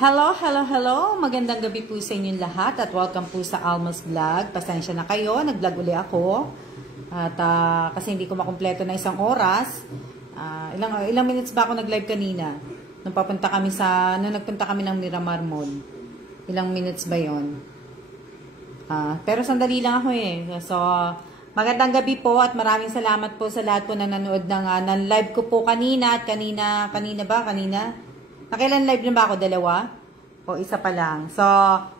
Hello, hello, hello! Magandang gabi po sa inyong lahat at welcome po sa Alma's Vlog. Pasensya na kayo, nag-vlog uli ako. At kasi hindi ko makumpleto na isang oras. Ilang minutes ba ako nag-live kanina? Nung nagpunta kami ng Miramar Mall. Ilang minutes ba yon? Pero sandali lang ako eh. So, magandang gabi po at maraming salamat po sa lahat po na nanood ng live ko po kanina at kanina. Nakailan live na ba ako? Dalawa? O isa pa lang. So,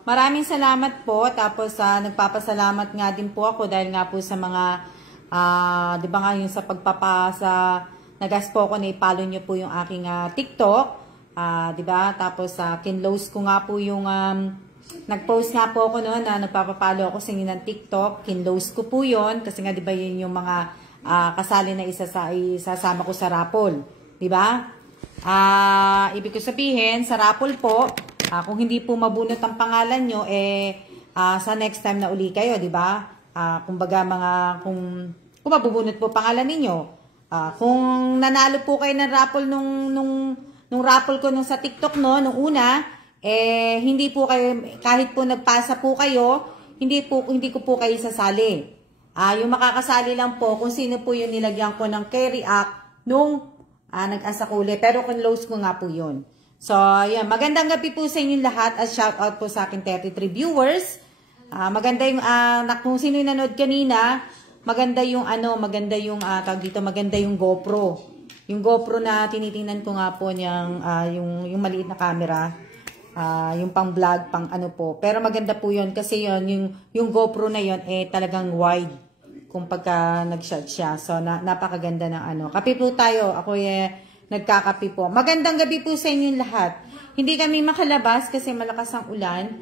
maraming salamat po. Tapos, nagpapasalamat nga din po ako dahil nga po sa mga, di ba nga yung sa nagas po ako na ipalo nyo po yung aking TikTok. Di ba? Tapos, kinlose ko nga po yung, nag-post nga po ako noon na nagpapapalo ako sa inyo ng TikTok. Kinlose ko po yun. Kasi nga, di ba yun yung mga kasali na isasama ko sa raffle. Di ba? Ibig ko sabihin, sa raffle po, kung hindi po mabunot ang pangalan nyo, sa next time na uli kayo, di ba? Kumbaga kung mabubunot po pangalan ninyo, kung nanalo po kayo ng raffle nung raffle ko sa TikTok nung una, hindi po kayo, kahit po nagpasa po kayo, hindi ko po kayo sasali. Yung makakasali lang po kung sino po yung nilagyan ko ng carry act nung nag-asa ko uli. Pero close ko nga po yun. So, yan. Magandang gabi po sa inyong lahat at shout out po sa aking 33 viewers. Maganda yung, kung sino yung nanood kanina, maganda yung tawag dito, maganda yung GoPro. Yung GoPro na tinitingnan ko nga po niyang, yung maliit na camera. Yung pang vlog, pang ano po. Pero maganda po yun kasi yun, yung GoPro na yun, talagang wide. Kung pagka nag-shot siya. So, napakaganda ng Kape po tayo. Ako nagkakape po. Magandang gabi po sa inyong lahat. Hindi kami makalabas kasi malakas ang ulan.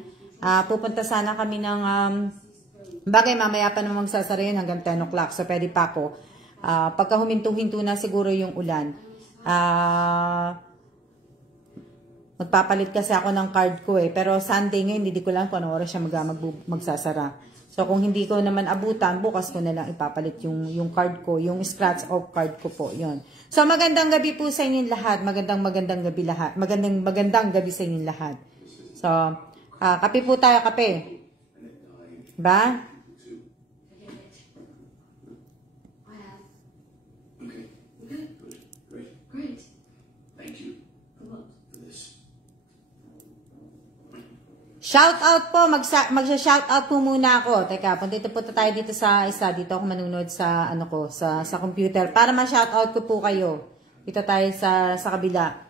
Pupunta sana kami ng, bagay mamaya pa naman magsasara yun hanggang 10 o'clock. So, pwede pa ako. Pagka huminto-hinto na siguro yung ulan. Magpapalit kasi ako ng card ko eh. Pero Sunday ngayon, hindi ko lang kung ano oras siya magsasara. So, kung hindi ko naman abutan, bukas ko na lang ipapalit yung card ko, yung scratch off card ko po, yon. So, magandang gabi po sa inyong lahat. Magandang gabi lahat. Magandang gabi sa inyong lahat. So, kape po tayo, kape. Diba? Shout out po, magsha-shout out po muna ako. Teka, punta tayo dito sa isa. Dito ako manunood sa sa computer para ma-shout out ko po kayo. Dito tayo sa kabila.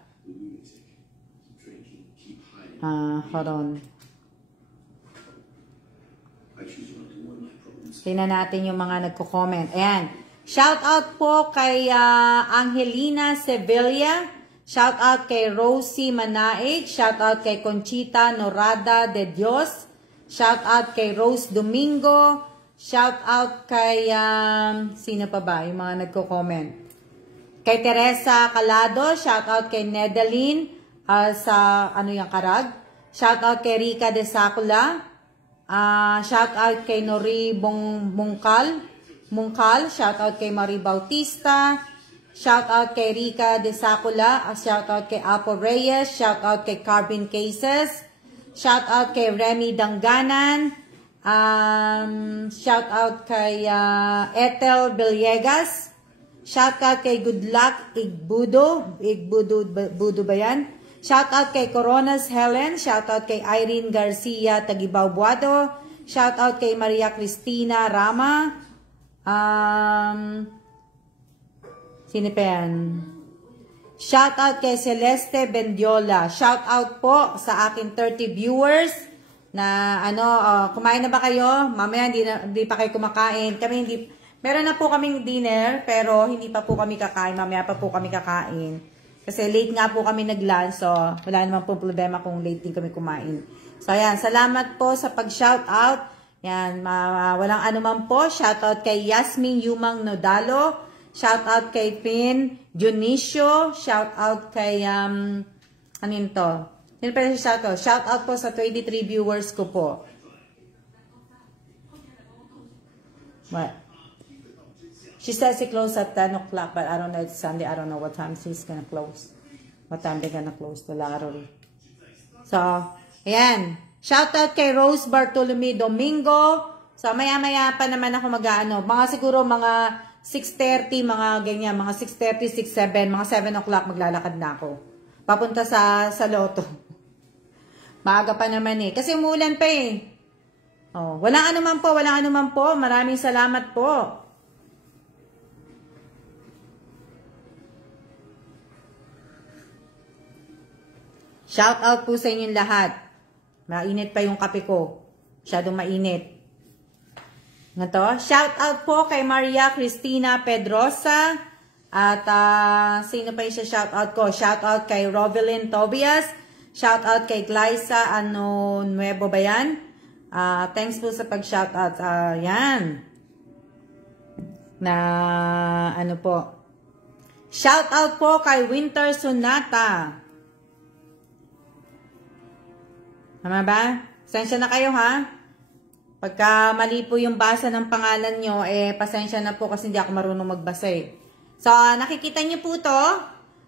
Hold on. Tingnan natin yung mga nagko-comment. Ayan. Shout out po kay Angelina Sevilla. Shout out kay Rosie Manaig. Shout out kay Conchita Norada de Dios. Shout out kay Rose Domingo. Shout out kay sino pa ba yung mga nagko-comment? Kay Teresa Calado. Shout out kay Nedeline sa Karag. Shout out kay Rica de Sacula. Shout out kay Nori Mungkal. Shout out kay Marie Bautista. Shout out kay Rica de Sacula, shout out kay Apo Reyes, shout out kay Carbon Cases, shout out kay Remy Danganan, shout out kay Ethel Villegas, shout out kay Good Luck Igbudo ba yan? Shout out kay Coronas Helen, shout out kay Irene Garcia Tagibaw Buado, shout out kay Maria Cristina Rama, sino pa yan? Shout out kay Celeste Bendiola. Shout out po sa akin 30 viewers na kumain na ba kayo? Mamaya hindi pa kayo kumakain. Meron na po kaming dinner pero hindi pa po kami kakain. Mamaya pa po kami kakain. Kasi late nga po kami nag-lunch. So wala naman po problema kung late din kami kumain. So ayan, salamat po sa pag-shout out. Yan, walang anuman po. Shout out kay Yasmin Yumang Nodalo. Shout out kay Pin Dionisio. Shout out kay shout out po sa 23 viewers ko po. What? She says she close at 10 o'clock, but I don't know, it's Sunday. I don't know what time she's gonna close. What time they're gonna close the lottery. So, ayan. Shoutout kay Rose Bartolome Domingo. So, maya-maya pa naman ako mag-ano. Mga siguro mga 6:30, mga ganyan. Mga 6:30, 6:07, mga 7 o'clock maglalakad na ako. Papunta sa Loto. Maaga pa naman eh. Kasi umulan pa eh. Oh, walang anuman po, walang anuman po. Maraming salamat po. Shout out po sa inyong lahat. Mainit pa yung kape ko. Masyadong mainit. Nga to. Shout out po kay Maria Cristina Pedrosa. At sino pa yung shout out ko? Shout out kay Rovelyn Tobias. Shout out kay Glyza Nuevo ba yan? Thanks po sa pag-shout out. Yan. Na ano po. Shout out po kay Winter Sonata. Tama ba? Pasensya na kayo ha. Pagka mali po yung basa ng pangalan nyo, pasensya na po kasi hindi ako marunong magbasa eh. So, nakikita nyo po to.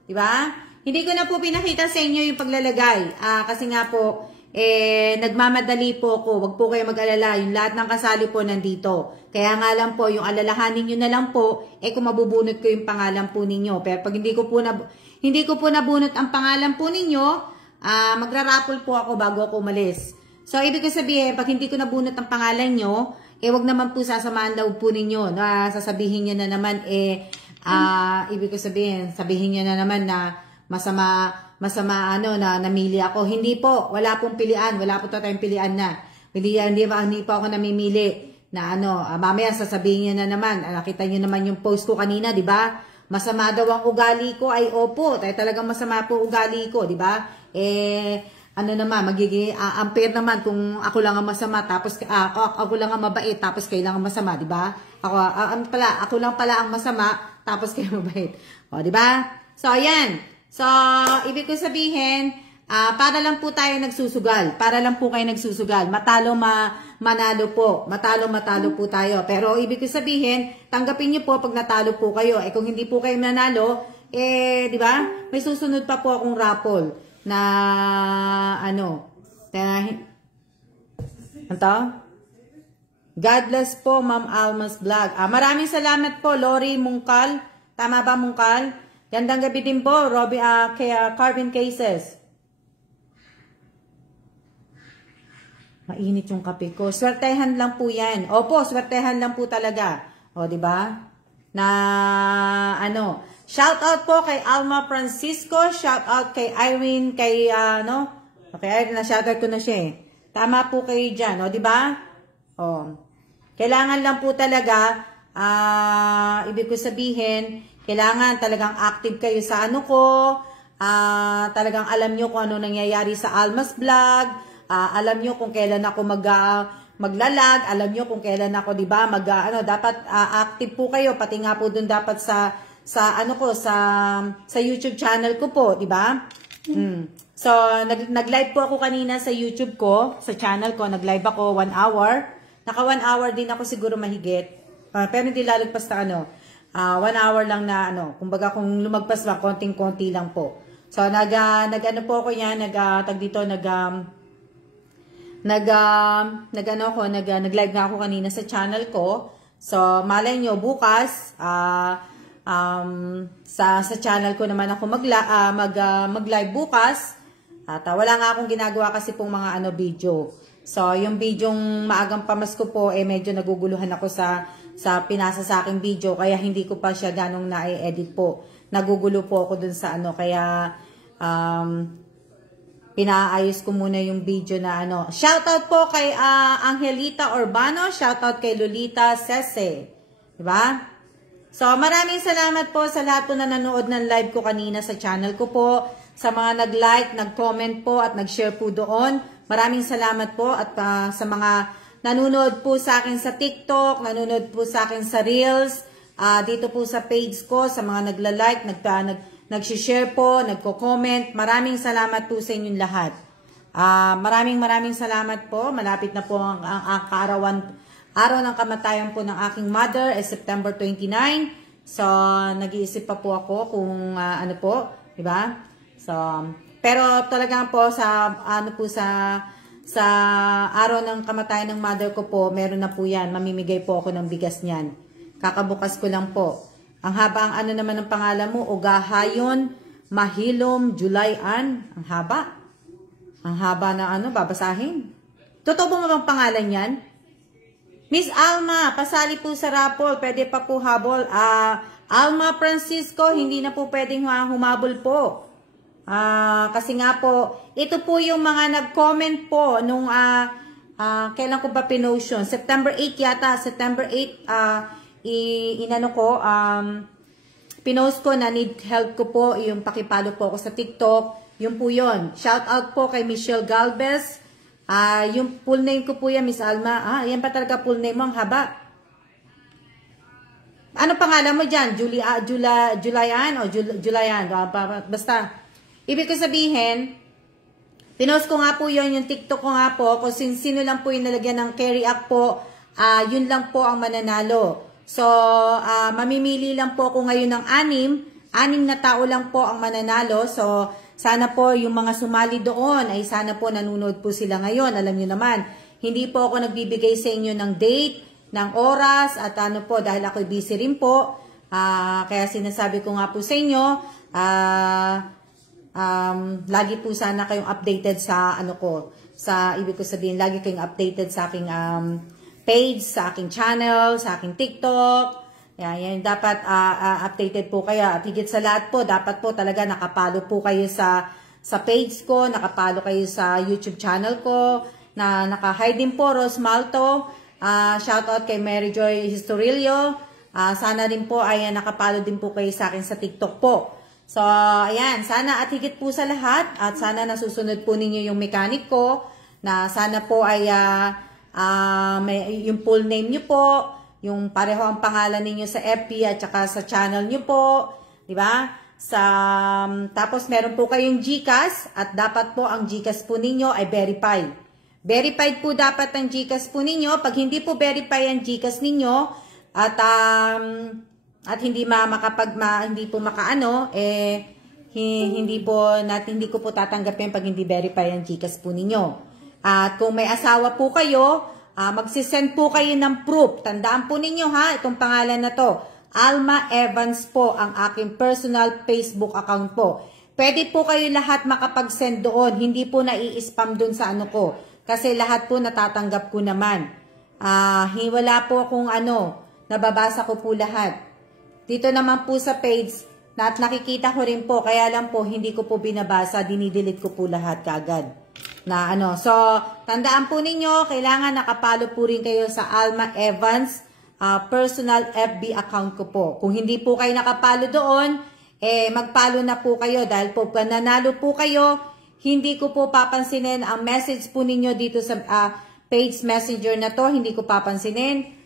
Diba? Hindi ko na po pinakita sa inyo yung paglalagay. Kasi nga po, nagmamadali po ako. Huwag po kayo mag-alala. Yung lahat ng kasali po nandito. Kaya nga lang po, yung alalahanin nyo na lang po, kung mabubunot ko yung pangalan po ninyo. Pero pag hindi ko po nabunot ang pangalan po ninyo, magra-raffle po ako bago ako umalis. So, ibig ko sabihin, pag hindi ko nabunot ang pangalan nyo, wag naman po sasamaan daw po ninyo. Sasabihin nyo na naman, ibig ko sabihin nyo na naman na masama na namili ako. Hindi po, wala pong pilian. Wala po tayong pilian na. Hindi pa ako namimili na mamaya sasabihin nyo na naman. Nakita nyo naman yung post ko kanina, di ba? Masama daw ang ugali ko. Ay, opo, talagang masama po ugali ko, di ba? Magiging unfair naman kung ako lang ang masama tapos ako lang ang mabait tapos kayo lang ang masama, di ba? Ako lang pala ang masama tapos kayo mabait. O, di ba? So, ayan. So, ibig ko sabihin, para lang po tayo nagsusugal. Para lang po kayo nagsusugal. Manalo po. Matalo po tayo. Pero ibig ko sabihin, tanggapin niyo po pag natalo po kayo. Kung hindi po kayo nanalo, di ba? May susunod pa po akong raffle na God bless po, Ma'am Alma's Vlog. Maraming salamat po, Lori Mungkal. Tama ba, Mungkal? Gandang gabi din po, kay Carvin Cases. Mainit yung kape ko. Swertehan lang po yan. Opo, swertehan lang po talaga. O, di ba? Shout out po kay Alma Francisco, shout out kay Irene, kay Irene, na-shout out ko na siya eh. Tama po kayo diyan, di ba? Kailangan lang po talaga ibig ko sabihin, kailangan talagang active kayo sa talagang alam niyo kung ano nangyayari sa Alma's Vlog, alam niyo kung kailan ako maglalag, alam niyo kung kailan ako, di ba, dapat active po kayo, pati nga po dun dapat sa YouTube channel ko po, di ba? So, nag-live po ako kanina sa YouTube ko, sa channel ko, nag-live ako 1 hour. Naka 1 hour din ako siguro mahigit. Pero hindi lalagpas na 1 hour lang na kumbaga kung lumagpas ba, konting-konti lang po. So, nag-live na ako kanina sa channel ko. So, malay nyo, bukas, sa channel ko naman ako mag-live bukas. At wala nga akong ginagawa kasi pong mga video. So, yung bidyong maagang pamasko po, medyo naguguluhan ako sa pinasa sa aking video. Kaya hindi ko pa siya ganong na-edit po. Nagugulo po ako dun sa kaya pinaayos ko muna yung video na Shoutout po kay Angelita Urbano. Shoutout kay Lolita Sese. Diba? So, maraming salamat po sa lahat po na nanood ng live ko kanina sa channel ko po. Sa mga nag-like, nag-comment po at nag-share po doon. Maraming salamat po at sa mga nanonood po sa akin sa TikTok, nanonood po sa akin sa Reels, dito po sa page ko, sa mga nagla-like, nag-share po, nagko-comment. Maraming salamat po sa inyong lahat. Maraming salamat po. Malapit na po ang araw ng kamatayan po ng aking mother is September 29. So, nag-iisip pa po ako kung di ba? So, Pero talagang po sa ano po sa araw ng kamatayan ng mother ko po, meron na po yan. Mamimigay po ako ng bigas niyan. Kakabukas ko lang po. Ang haba ang ano naman ng pangalan mo, Ugahayon Mahilom Julayan. Ang haba. Ang haba na ano, babasahin. Totoo mo bang pangalan yan? Miss Alma, pasali po sa raffle. Pwede pa po habol. Alma Francisco, hindi na po pwedeng humabol po. Kasi nga po, ito po yung mga nag-comment po nung kailan ko ba pinost yun? September 8 yata. September 8, inano ko, pinost ko na need help ko po, yung pakipalo po ako sa TikTok. Yung po yun. Shout out po kay Michelle Galvez. Yung full name ko po yan, Miss Alma. Yan pa talaga full name mo, ang haba. Ano pangalan mo dyan? Julayan o Julayan? Basta. Ibig ko sabihin, pinost ko nga po yun, yung TikTok ko nga po, kung sino lang po yung nalagyan ng carry up po, yun lang po ang mananalo. So, mamimili lang po ako ngayon ng 6 na tao lang po ang mananalo. So, sana po yung mga sumali doon, ay sana po nanonood po sila ngayon. Alam nyo naman, hindi po ako nagbibigay sa inyo ng date, ng oras, at ano po, dahil ako busy rin po. Kaya sinasabi ko nga po sa inyo, lagi po sana kayong updated sa ano ko, sa ibig ko sabihin, lagi kayong updated sa aking page, sa aking channel, sa aking TikTok. Yan, dapat updated po kayo. At higit sa lahat po, dapat po talaga nakapalo po kayo sa page ko, nakapalo kayo sa YouTube channel ko, na naka-hi din po, Rose Malto. Shoutout kay Mary Joy Historillo. Sana din po ay nakapalo din po kayo sa akin sa TikTok po. So, ayan, sana at higit po sa lahat, at sana nasusunod po ninyo yung mechanic ko, na sana po ay yung full name nyo po, yung pareho ang pangalan ninyo sa FB at saka sa channel nyo po, di ba? Tapos meron po kayong GCash, at dapat po ang GCash po ninyo ay verified. Verified po dapat ang GCash po ninyo. Pag hindi po verify ang GCash ninyo, at hindi hindi po makaano, hindi ko po tatanggapin pag hindi verify ang GCash po ninyo. At kung may asawa po kayo, magsisend po kayo ng proof. Tandaan po ninyo ha, itong pangalan na to. Alma Evans po ang aking personal Facebook account po. Pwede po kayo lahat makapag-send doon. Hindi po nai-spam doon sa ano ko. Kasi lahat po natatanggap ko naman. Wala po akong nababasa ko po lahat. Dito naman po sa page, at nakikita ko rin po, kaya lang po, hindi ko po binabasa, dinidelete ko po lahat kaagad. So, tandaan po ninyo, kailangan nakapalo po rin kayo sa Alma Evans personal FB account ko po. Kung hindi po kayo nakapalo doon, magpalo na po kayo, dahil po, nanalo po kayo, hindi ko po papansinin ang message po ninyo dito sa page messenger na to, hindi ko papansinin.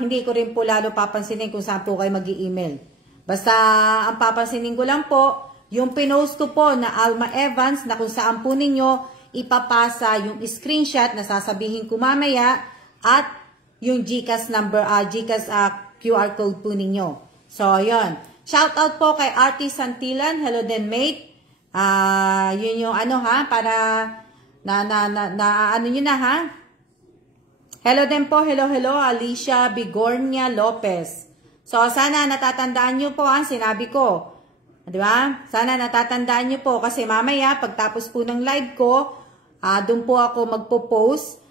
Hindi ko rin po lalo papansinin kung saan po kayo mag-i-email. Basta ang papansinin ko lang po, yung pinost ko po na Alma Evans, na kung saan po ninyo ipapasa yung screenshot na sasabihin ko mamaya, at yung GCash number, GCash QR code po ninyo. So, yun. Shout out po kay Artie Santilan. Hello din, mate. Yun yung para ano nyo na ha. Hello din po, hello, Alicia Bigornia Lopez. So, sana natatandaan nyo po ang sinabi ko. Di ba? Sana natatandaan nyo po, kasi mamaya, pagtapos po ng live ko, doon po ako magpo-post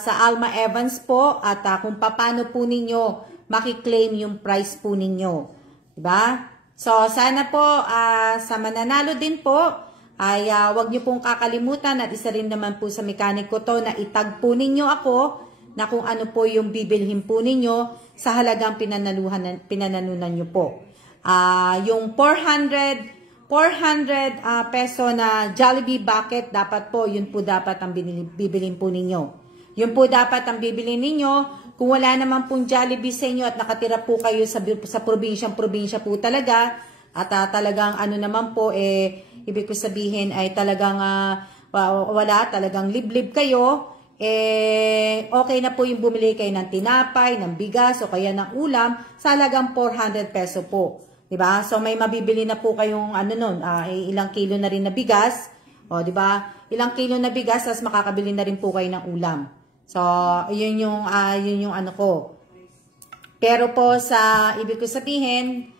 sa Alma Evans po, at kung paano po ninyo makiklaim yung price po ninyo. Di ba? So, sana po, sa mananalo din po, ay wag nyo pong kakalimutan, at isa rin naman po sa mechanic ko to, na itag po ninyo ako, na kung ano po yung bibilhin po ninyo sa halagang pinanalunan nyo po. Yung 400 peso na Jollibee bucket, dapat po, yun po dapat ang bibilhin po ninyo. Yun po dapat ang bibilhin ninyo. Kung wala naman pong Jollibee sa inyo at nakatira po kayo sa probinsya po talaga, at talagang naman po, ibig ko sabihin ay talagang talagang liblib kayo, okay na po yung bumili kayo ng tinapay, ng bigas, o kaya ng ulam, sa halagang 400 peso po. 'Diba? So may mabibili na po kayong ano nun, ilang kilo na rin na bigas. O, 'di ba? Ilang kilo na bigas, tas makakabili na rin po kayo ng ulam. So, yun yung ano ko. Pero po sa ibig ko sabihin,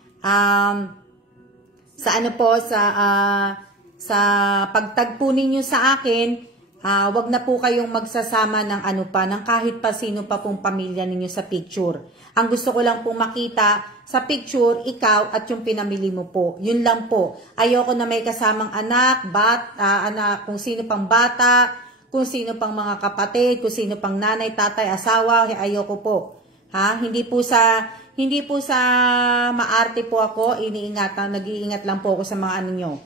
sa ano po sa pagtagpo ninyo sa akin, wag na po kayong magsasama ng ano pa, ng kahit pa sino pa pong pamilya ninyo sa picture. Ang gusto ko lang pong makita sa picture, ikaw at yung pinamili mo po. Yun lang po. Ayoko na may kasamang anak, anak, kung sino pang bata, kung sino pang mga kapatid, kung sino pang nanay, tatay, asawa, ayoko po. Ha? Hindi po sa maarte po ako, nag-iingat lang po ako sa mga ano nyo.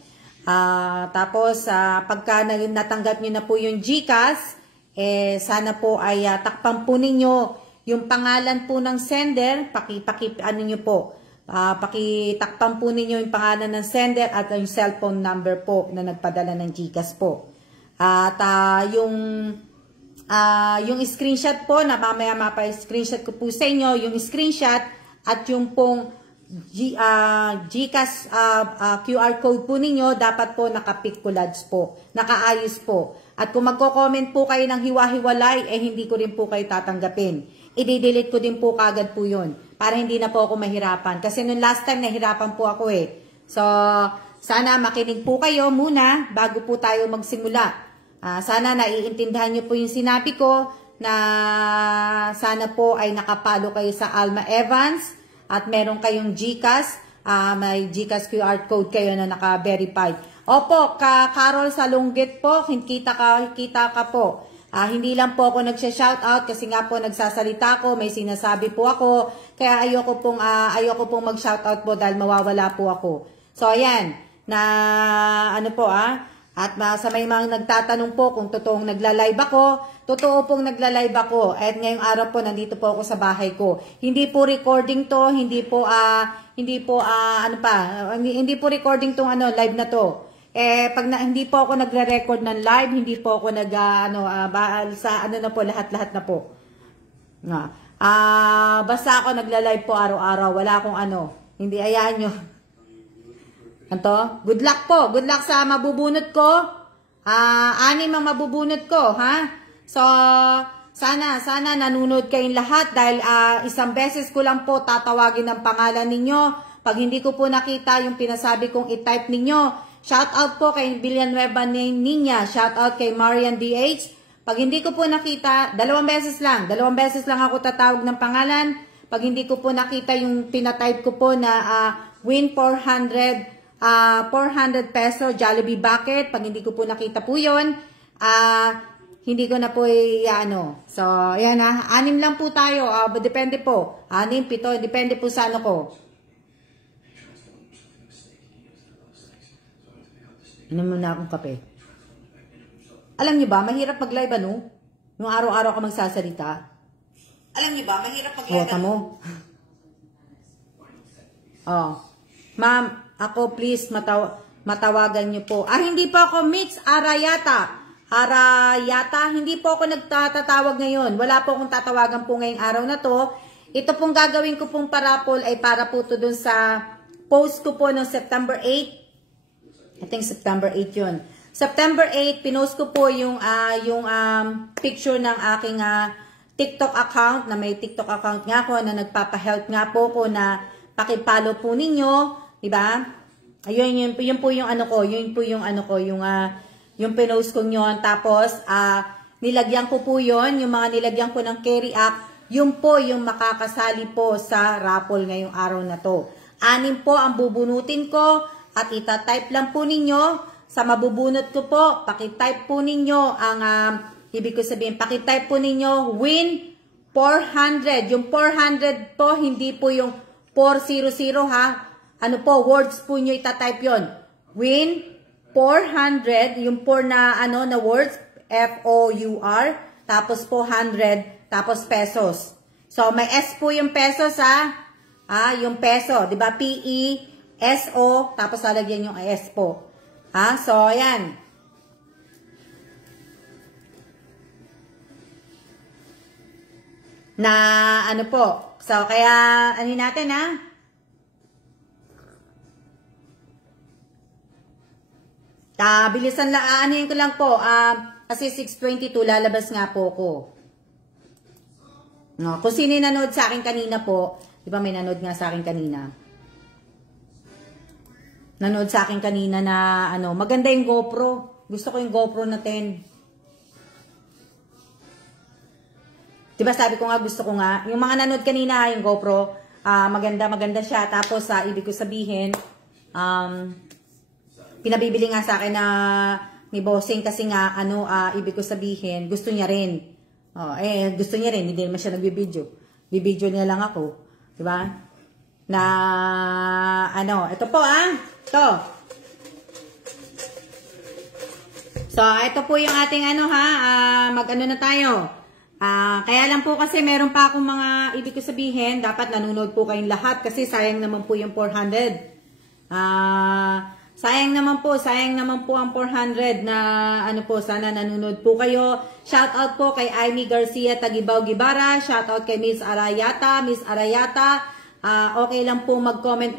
Tapos, pagka natanggap nyo na po yung GCash, sana po ay takpan po ninyo yung pangalan po ng sender, ano nyo po, pakitakpan po ninyo yung pangalan ng sender at yung cellphone number po na nagpadala ng GCash po. At yung screenshot po, na mamaya mapa-screenshot ko po sa inyo, yung screenshot at yung pong GCash QR code po ninyo, dapat po naka-pictolads po, nakaayos po. At kung magko-comment po kayo ng hiwa-hiwalay, hindi ko rin po kayo tatanggapin. I-delete ko din po kagad po yun, para hindi na po ako mahirapan. Kasi nung last time, nahirapan po ako So, sana makinig po kayo muna bago po tayo magsimula. Sana naiintindihan nyo po yung sinabi ko, na sana po ay nakapalo kayo sa Alma Evans at meron kayong GCash, may GCash QR code kayo na naka-verified. Opo, Carol Salunggit po, kita ka po. Hindi lang po ako nagsha-shoutout kasi nga po nagsasalita ko, may sinasabi po ako, kaya ayoko pong mag-shoutout po dahil mawawala po ako. So ayan, na ano po at sa may mga nagtatanong po kung totoong nagla-live ako, totoo pong nagla-live ako. At ngayong araw po nandito po ako sa bahay ko. Hindi po recording to, hindi po recording tong live na to. Pag hindi po ako nagre-record ng live, hindi po ako lahat-lahat na po. Basta ako nagla-live po araw-araw, wala akong hindi, ayahan nyo. Good luck po. Good luck sa mabubunot ko. 6 ang mabubunot ko, ha? So, sana nanunod kayong lahat dahil isang beses ko lang po tatawagin ang pangalan ninyo. Pag hindi ko po nakita yung pinasabi kong i-type ninyo, shout out po kay Villanueva Niña, shout out kay Marian DH. Pag hindi ko po nakita, 2 beses lang ako tatawag ng pangalan. Pag hindi ko po nakita yung pinatype ko po na win 400 peso Jollibee bucket, pag hindi ko po nakita po yun, hindi ko na po So, ayan 6 lang po tayo. Depende po. 6, 7, depende po sa ano ko. Inom muna akong kape. Alam niyo ba, mahirap mag-live yung araw-araw ka magsasalita. Alam niyo ba, mahirap mag-live mo. Ma'am, ako please matawagan niyo po. Hindi po ako Mitch Arayata, hindi po ako nagtatawag ngayon. Wala po akong tatawagan po ngayong araw na to. Ito pong gagawin ko pong parapol ay para po to dun sa post ko po ng September 8. I think September 8 yun. September 8, pinost ko po yung picture ng aking TikTok account, na may TikTok account nga ako, na nagpapa-help nga po ko na pakipalo po ninyo, diba? Ayun, yun po yung yung pinost ko yun. Tapos, nilagyan ko po yun, yung mga nilagyan ko ng carry act, yun po yung makakasali po sa raffle ngayong araw na to. 6 po ang bubunutin ko, at itatype lang po ninyo, sa mabubunot ko po, pakitype po ninyo ang, ibig ko sabihin, pakitype po ninyo, win 400. Yung 400 po, hindi po yung 400 ha. Ano po, words po nyo itatype yon. Win 400, yung 4 na words, F-O-U-R, tapos po 100, tapos pesos. So, may S po yung pesos yung peso, di ba? P-E-S-O, tapos lalagyan yung S po. So, ayan. Na, ano po. So, kaya, ano natin, Bilisan lang, ano ko lang po, kasi 6:22, lalabas nga po ko. No, kung sino yung nanood sa akin kanina po, di ba may nanood nga sa akin kanina? Nanood sa akin kanina na, maganda yung GoPro. Gusto ko yung GoPro na 10. Diba sabi ko nga, gusto ko nga. Yung mga nanood kanina, yung GoPro, maganda siya. Tapos, ibig ko sabihin, pinabibili nga sa akin na ni Bossing kasi nga, ibig ko sabihin, gusto niya rin. Gusto niya rin, hindi naman siya nagbibideo. Bibideo niya lang ako. Diba? Na, ito po ito. So, ito po yung ating mag-ano na tayo. Kaya lang po kasi meron pa akong mga ibig ko sabihin, dapat nanonood po kayong lahat kasi sayang naman po yung 400. Sayang naman po ang 400 na sana nanonood po kayo. Shout out po kay Amy Garcia Tagibaw Gibara, shout out kay Miss Arayata. Okay lang po mag-comment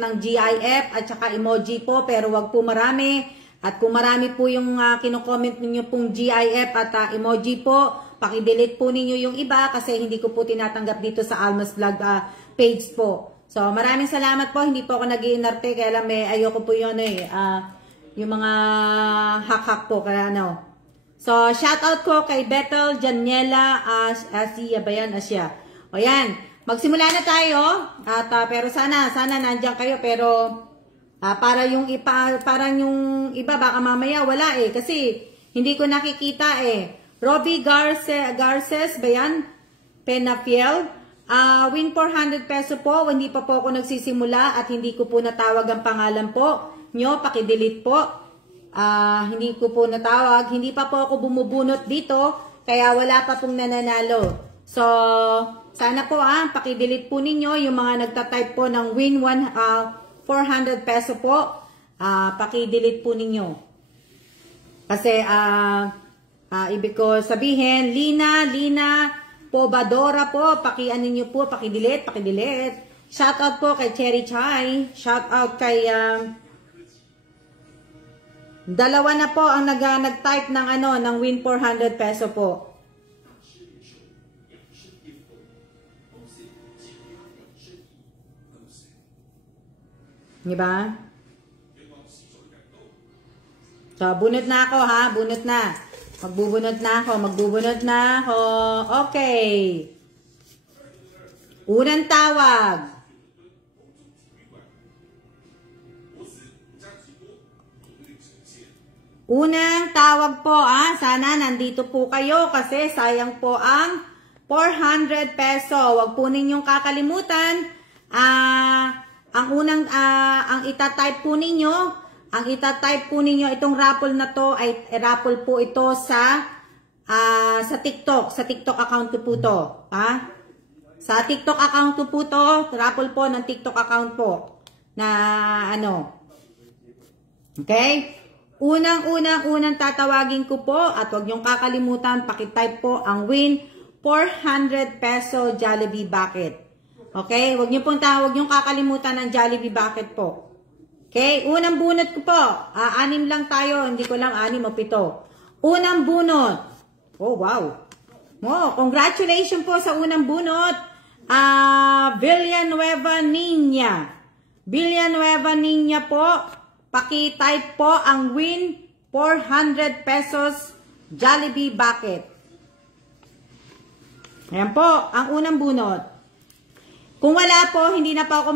ng GIF at saka emoji po pero wag po marami. At kung marami po yung kino-comment ninyo pong GIF at emoji po, paki-delete po ninyo yung iba kasi hindi ko po tinatanggap dito sa Almas Vlog page po. So, maraming salamat po. Hindi po ako nag-iinarte kaya lang ayoko po yun yung mga hak-hak po. Kaya So, shout out ko kay Bethel Janiela Asya. O yan, magsimula na tayo. At pero sana nandiyan kayo pero parang yung iba baka mamaya wala kasi hindi ko nakikita Robbie Garces ba yan? Penafiel. Win 400 peso po. Hindi pa po ako nagsisimula at hindi ko po natawag ang pangalan po nyo. Pakidelete po. Hindi ko po natawag. Hindi pa po ako bumubunot dito. Kaya wala pa pong nananalo. So, sana po pakidelete po ninyo yung mga nagtatype po ng win 400 peso po. Pakidelete po ninyo. Kasi, ibig ko sabihin, Lina Pobadora po, pakianin nyo po, pakidelete. Shout out po kay Cherry Chai. Shout out kay, dalawa na po ang nag-type ng ng win 400 peso po. Diba? So, bunot na ako bunot na. Magbubunod na ako. Okay. Unang tawag. Unang tawag po, sana nandito po kayo kasi sayang po ang 400 peso. Huwag po ninyong kakalimutan. Ang itatype po ninyo, itong raffle na to ay raffle po ito sa TikTok. Sa TikTok account ko po to. Sa TikTok account ko po to. Raffle po ng TikTok account po. Na Okay? Unang tatawagin ko po at huwag niyong kakalimutan, pakitype po ang win 400 peso Jollibee Bucket. Okay? Huwag niyong kakalimutan ng Jollibee Bucket po. Okay, unang bunot ko po. 6 lang tayo, hindi ko lang 6 o 7. Unang bunot. Oh, wow. Congratulations po sa unang bunot. Villanueva Niña po. Paki-type po ang win 400 pesos Jollibee Bucket. Ayan po, ang unang bunot. Kung wala po, hindi na po ako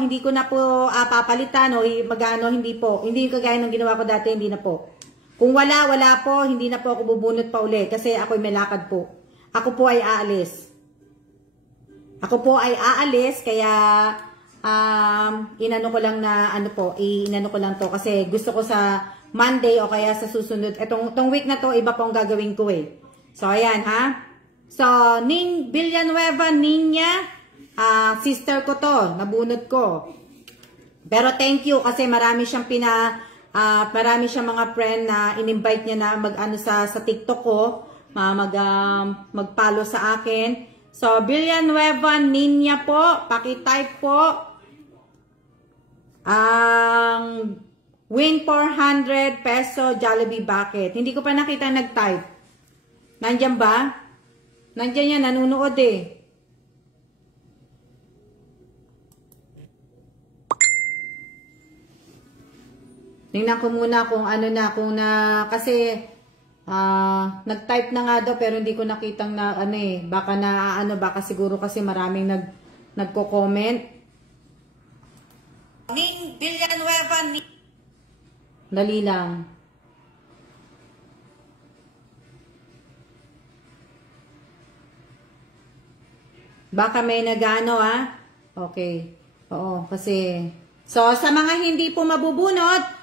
hindi ko na po papalitan o hindi po. Hindi kagaya ng ginawa ko dati, hindi na po. Kung wala po, hindi na po ako bubunot pa uli kasi ako'y may lakad po. Ako po ay aalis. Kaya inano ko lang na inano ko lang to kasi gusto ko sa Monday o kaya sa susunod. Itong week na to, iba pong gagawin ko So, ayan So, Villanueva Niña, sister ko to, nabunot ko. Pero thank you kasi marami siyang mga friend na in-invite niya na sa TikTok ko, mag-follow sa akin. So, Villanueva Niña po, paki-type po ang Win 400 peso Jollibee bucket. Hindi ko pa nakita nag-type. Nandyan ba? Nandyan yan, nanunood eh. Tingnan ko muna kung ano na, kasi nag-type na nga daw pero hindi ko nakitang na ano eh. Baka siguro kasi maraming nagko-comment. Ning Villanueva ni dali lang. Baka may nagano Okay. Oo, kasi so sa mga hindi po mabubunot,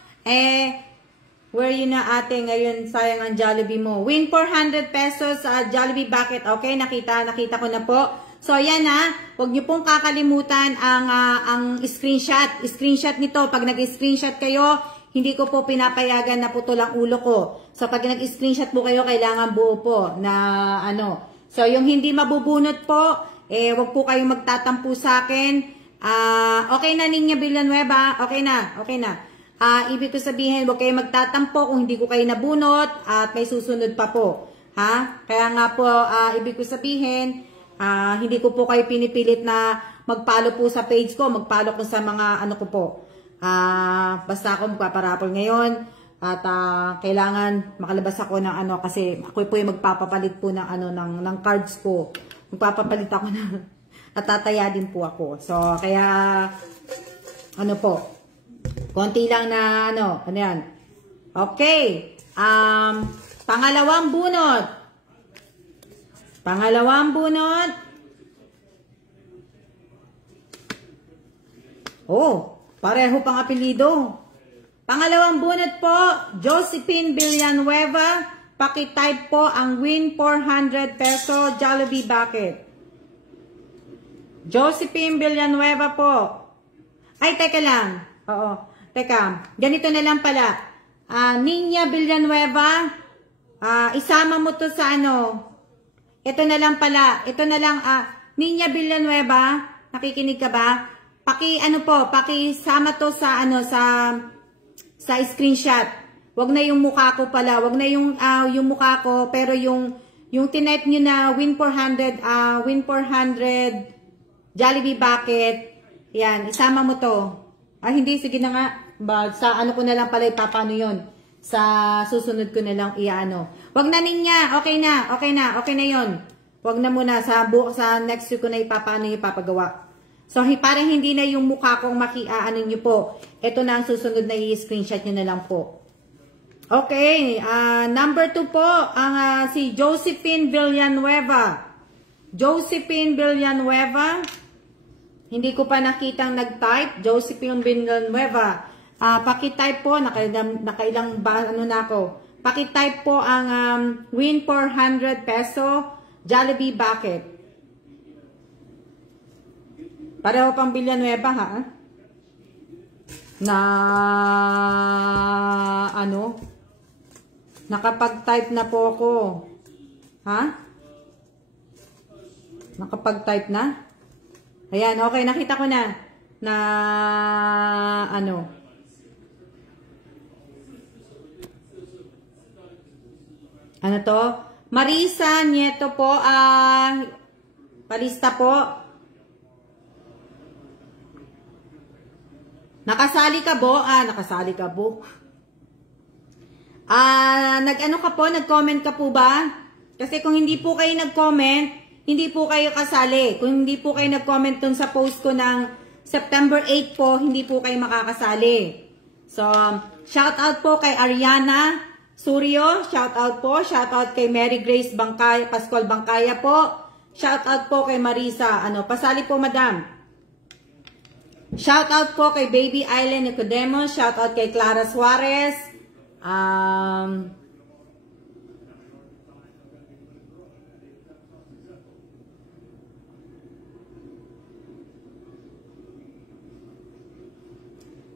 where yun na ate ngayon, sayang ang Jollibee mo. Win 400 pesos sa Jollibee bucket. Okay, nakita ko na po. So, yan huwag nyo pong kakalimutan ang screenshot. Screenshot nito, pag nag-screenshot kayo, hindi ko po pinapayagan na putol ang ulo ko. So, pag nag-screenshot po kayo, kailangan buo po na So, yung hindi mabubunot po, wag po kayong magtatampo sa akin. Okay na Ninya Villanueva, okay na. Ibig ko sabihin, huwag kayo magtatampo kung hindi ko kayo nabunot at may susunod pa po. Kaya nga po, ibig ko sabihin, hindi ko po kayo pinipilit na mag-follow po sa page ko, mag-follow ko sa mga ko po. Basta ako magpaparapol ngayon at kailangan makalabas ako ng kasi ako po yung magpapapalit po ng ng cards ko. Magpapapalit ako at tataya din po ako. So, kaya po. Konti lang na ano yan. Okay. Pangalawang bunot. Oh, pareho pang apelido. Pangalawang bunot po, Josephine Villanueva. Paki-type po ang win 400 peso Jollibee bucket. Josephine Villanueva po. Ay, teka lang. Oo. Teka, ganito na lang pala. Ninya Villanueva, isama mo to sa Ito na lang pala. Ito na lang, Ninya Villanueva, nakikinig ka ba? Pakisama to sa sa screenshot. Wag na yung mukha ko pala. Wag na yung mukha ko, pero yung tinype nyo na win 400 Jollibee bucket. Yan, isama mo to. Hindi, sige na nga. Sa ko na lang pala ipapano yun. Sa susunod ko na lang Wag na Ninya. Okay na yun. Wag na muna. Sa next week ko na ipapagawa. So, parang hindi na yung mukha kong nyo po. Ito na ang susunod na i-screenshot nyo na lang po. Okay. Number 2 po, ang si Josephine Villanueva. Josephine Villanueva. Hindi ko pa nakitang nag-type. Josephine Villanueva. Paki-type po. Nakailang ba, na ako. Paki-type po ang win 400 peso Jollibee bucket. Pareho pang Villanueva, nakapag-type na po ako. Nakapag-type na? Ayan, okay, nakita ko na. Ano to? Marisa Nieto po, palista po. Nakasali ka po? Nakasali ka po. Nag-comment ka po ba? Kasi kung hindi po kayo nag-comment, hindi po kayo kasali. Kung hindi po kayo nag-comment dun sa post ko ng September 8 po, hindi po kayo makakasali. So, shout out po kay Ariana Suryo, shout out po. Shout out kay Mary Grace Pascual Bangkaya po. Shout out po kay Marisa. Pasali po madam. Shout out po kay Baby Island Nicodemos. Shout out kay Clara Suarez.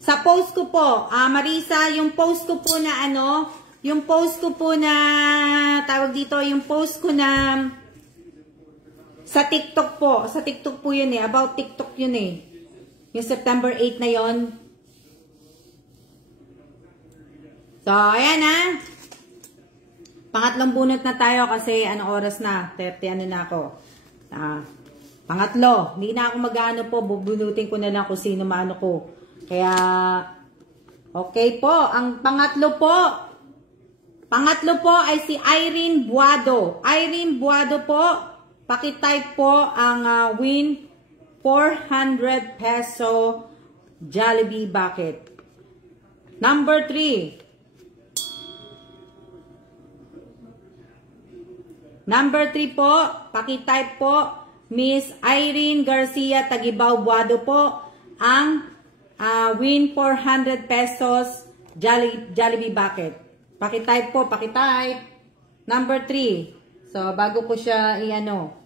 Sa post ko po, Marisa, yung post ko po na tawag dito, yung post ko na sa TikTok po. Sa TikTok po yun about TikTok yun Yung September 8 na yon. So, ayan ha. Pangatlong bunot na tayo kasi anong oras na? 30 ano na ako. Pangatlo. Hindi na ako mag-ano po. Bubunutin ko na lang kung sino maano ko. Kaya, okay po. Ang pangatlo po. Pangatlo po ay si Irene Buado. Irene Buado po. Pakitype po ang win 400 peso Jollibee bucket. Number 3. Number 3 po, pakitype po, Miss Irene Garcia Tagibaw Buado po, ang win 400 pesos Jollibee bucket. Pakitype po, pakitype. Number 3. So, bago ko siya i-ano.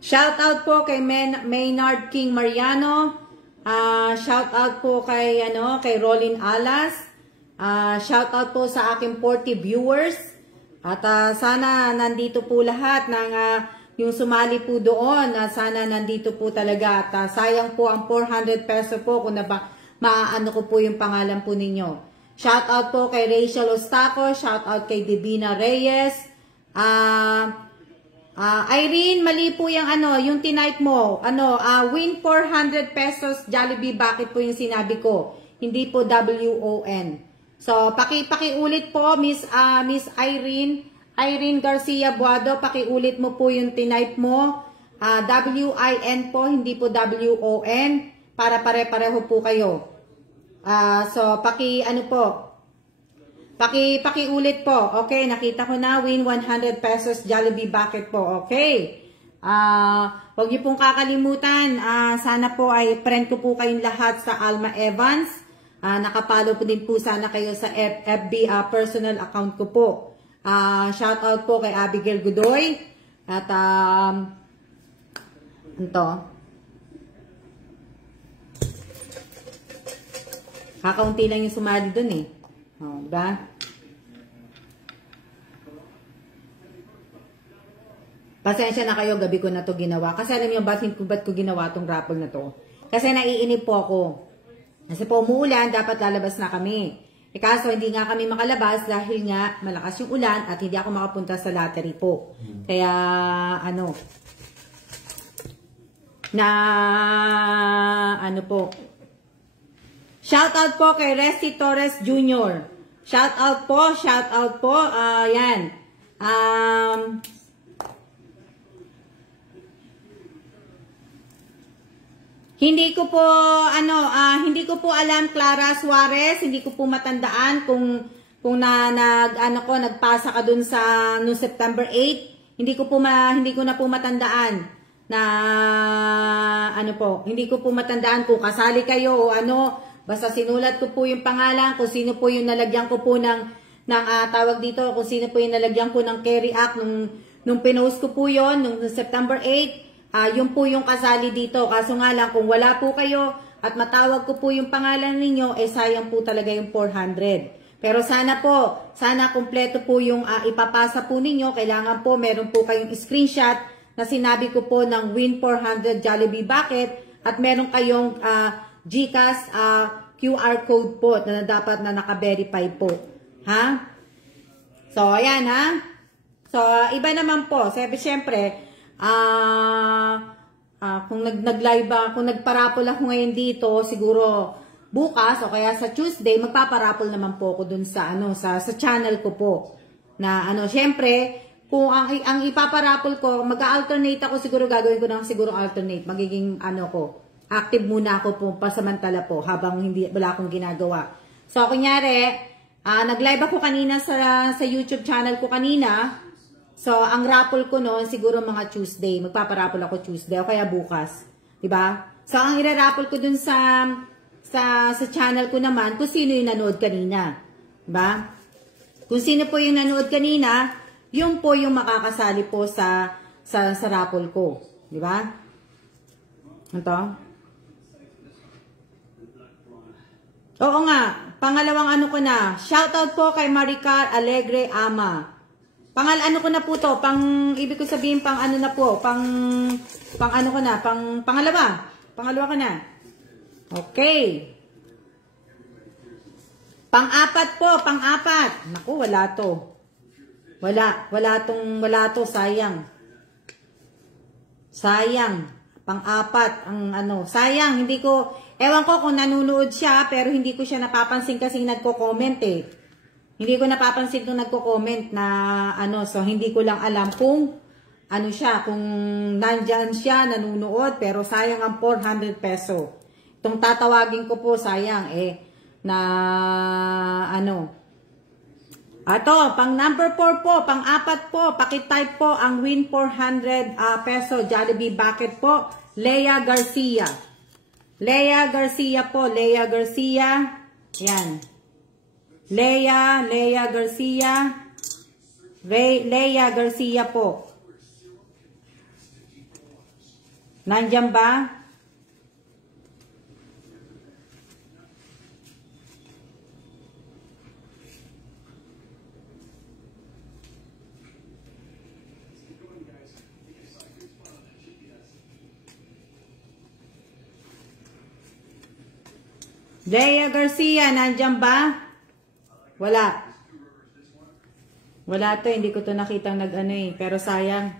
Shout out po kay Maynard King Mariano. Shout out po kay Rolin Alas. Shout out po sa aking 40 viewers. At sana nandito po lahat ng yung sumali po doon. Sana nandito po talaga. At sayang po ang 400 peso po kung maano ko po yung pangalan po ninyo. Shout out po kay Rachel Ostaco. Shout out kay Divina Reyes. Irene, mali po yung yung tinipe mo. Win 400 pesos Jollibee bucket po yung sinabi ko. Hindi po WON. So, pakiulit po, Miss Irene Garcia Buado, pakiulit mo po yung tinipe mo. WIN po, hindi po WON. Para pare-pareho po kayo. So, pakiulit po. Okay, nakita ko na, win 100 pesos Jollibee bucket po. Okay. Huwag niyo pong kakalimutan. Sana po ay friend ko po kayong lahat sa Alma Evans. Nakapalo po din po sana kayo sa FB personal account ko po. Shout out po kay Abigail Godoy. At ito. Kakaunti lang yung sumali dun eh. Diba? Pasensya na kayo, gabi ko na to ginawa. Kasi alam niyo ba't ko ginawa tong raffle na to? Kasi naiinip po ako. Kasi po umuulan, dapat lalabas na kami. Kaso hindi nga kami makalabas dahil nga malakas yung ulan at hindi ako makapunta sa lottery po. Kaya po. Shout out po kay Resty Torres Jr. Shout out po. Yan. Hindi ko po alam, Clara Suarez, hindi ko po matandaan kung nagpasa ka dun sa no September 8. Hindi ko na po matandaan na hindi ko po matandaan kung kasali kayo o basta sinulat ko po yung pangalan, kung sino po yung nalagyan ko po ng tawag dito, kung sino po yung nalagyan ko ng carry act nung pinost ko po yon nung September 8. Yun po yung kasali dito. Kaso nga lang, kung wala po kayo at matawag ko po yung pangalan ninyo, sayang po talaga yung 400. Pero sana kumpleto po yung ipapasa po ninyo. Kailangan po, meron po kayong screenshot na sinabi ko po ng win 400 Jollibee bucket at meron kayong GCash QR code po na dapat na naka-verify po. Ha? So, ayan ha. So, iba naman po. Siyempre, kung nag-live kung nagparapol ako ngayon dito, siguro bukas o kaya sa Tuesday, magpaparapol naman po ako dun sa sa channel ko po. Na syempre, kung ang ipaparapol ko, mag-alternate ako, siguro gagawin ko na siguro alternate. Magiging active muna ako po pasamantala po habang wala akong ginagawa. So, kunyari, nag-live ako kanina sa YouTube channel ko kanina. So, ang raffle ko noon, siguro mga Tuesday. Magpaparaffle ako Tuesday o kaya bukas. Diba? So, ang ira-raffle ko dun sa channel ko naman, kung sino yung nanood kanina. Diba? Kung sino po yung nanood kanina, yun po yung makakasali po sa raffle ko. Diba? Ito. Oo nga. Pangalawang ko na. Shoutout po kay Maricar Alegre Ama. Ano ko na po to, ibig ko sabihin na po, pangalawa ko na. Okay. Pang-apat po, pang-apat. Naku, wala to. Wala to, sayang. Sayang. Pang-apat ang ano. Sayang, hindi ko, ewan ko kung nanunood siya, pero hindi ko siya napapansin kasi nagko-comment eh. Hindi ko napapansin kung nagko-comment na ano, so hindi ko lang alam kung ano siya, kung nandyan siya, nanunood, pero sayang ang 400 peso. Itong tatawagin ko po, sayang eh, na ano. Ato, pang number 4 po, pang 4 po, pakitype po ang win 400 peso Jollibee bucket po, Lea Garcia. Lea Garcia po, Lea Garcia. Yan. Lea Garcia. Lea Garcia po. Nandiyan ba? Lea Garcia, nandiyan ba? Wala. Wala to, hindi ko to nakitang nag-ano eh. Pero sayang.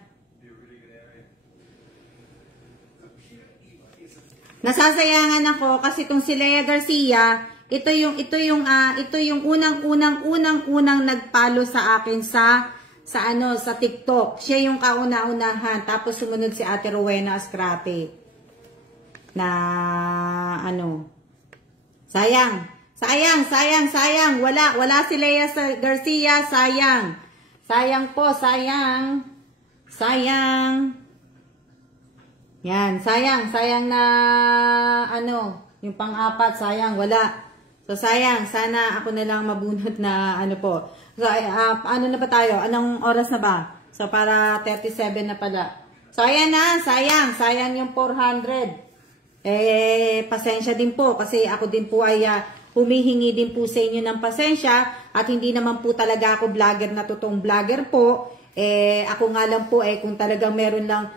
Nasasayangan ako kasi itong si Lea Garcia, ito yung unang nagpalo sa akin sa TikTok. Siya yung kauna-unahan, tapos sumunod si Ate Rowena Ascrate. Na ano. Sayang. Wala si Lea Garcia, sayang. Sayang po, sayang. Yan, sayang na ano, yung pang-apat, sayang, wala. So, sayang, sana ako na lang mabunot na ano po. So, ano na ba tayo? Anong oras na ba? So, para 37 na pala. So, ayan na, sayang yung 400. Pasensya din po, kasi ako din po ay humihingi din po sa inyo ng pasensya, at hindi naman po talaga ako vlogger na totoong vlogger po. Ako nga lang po, kung talagang meron lang,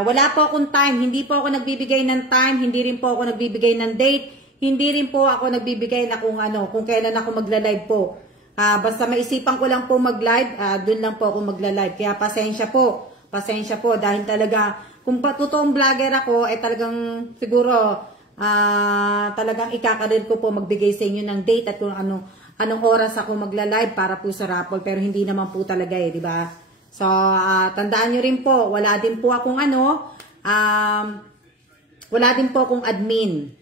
wala po akong time, hindi po ako nagbibigay ng time, hindi rin po ako nagbibigay ng date, hindi rin po ako nagbibigay na kung kailan ako magla-live po. Basta maisipan ko lang po mag-live, dun lang po ako magla-live. Kaya pasensya po dahil talaga, kung totoong vlogger ako, talagang siguro, talagang ikakarir ko po magbigay sa inyo ng date at kung anong oras ako magla-live para po sa raffle, pero hindi naman po talaga di ba? So, tandaan nyo rin po, wala din po akong wala din po akong admin.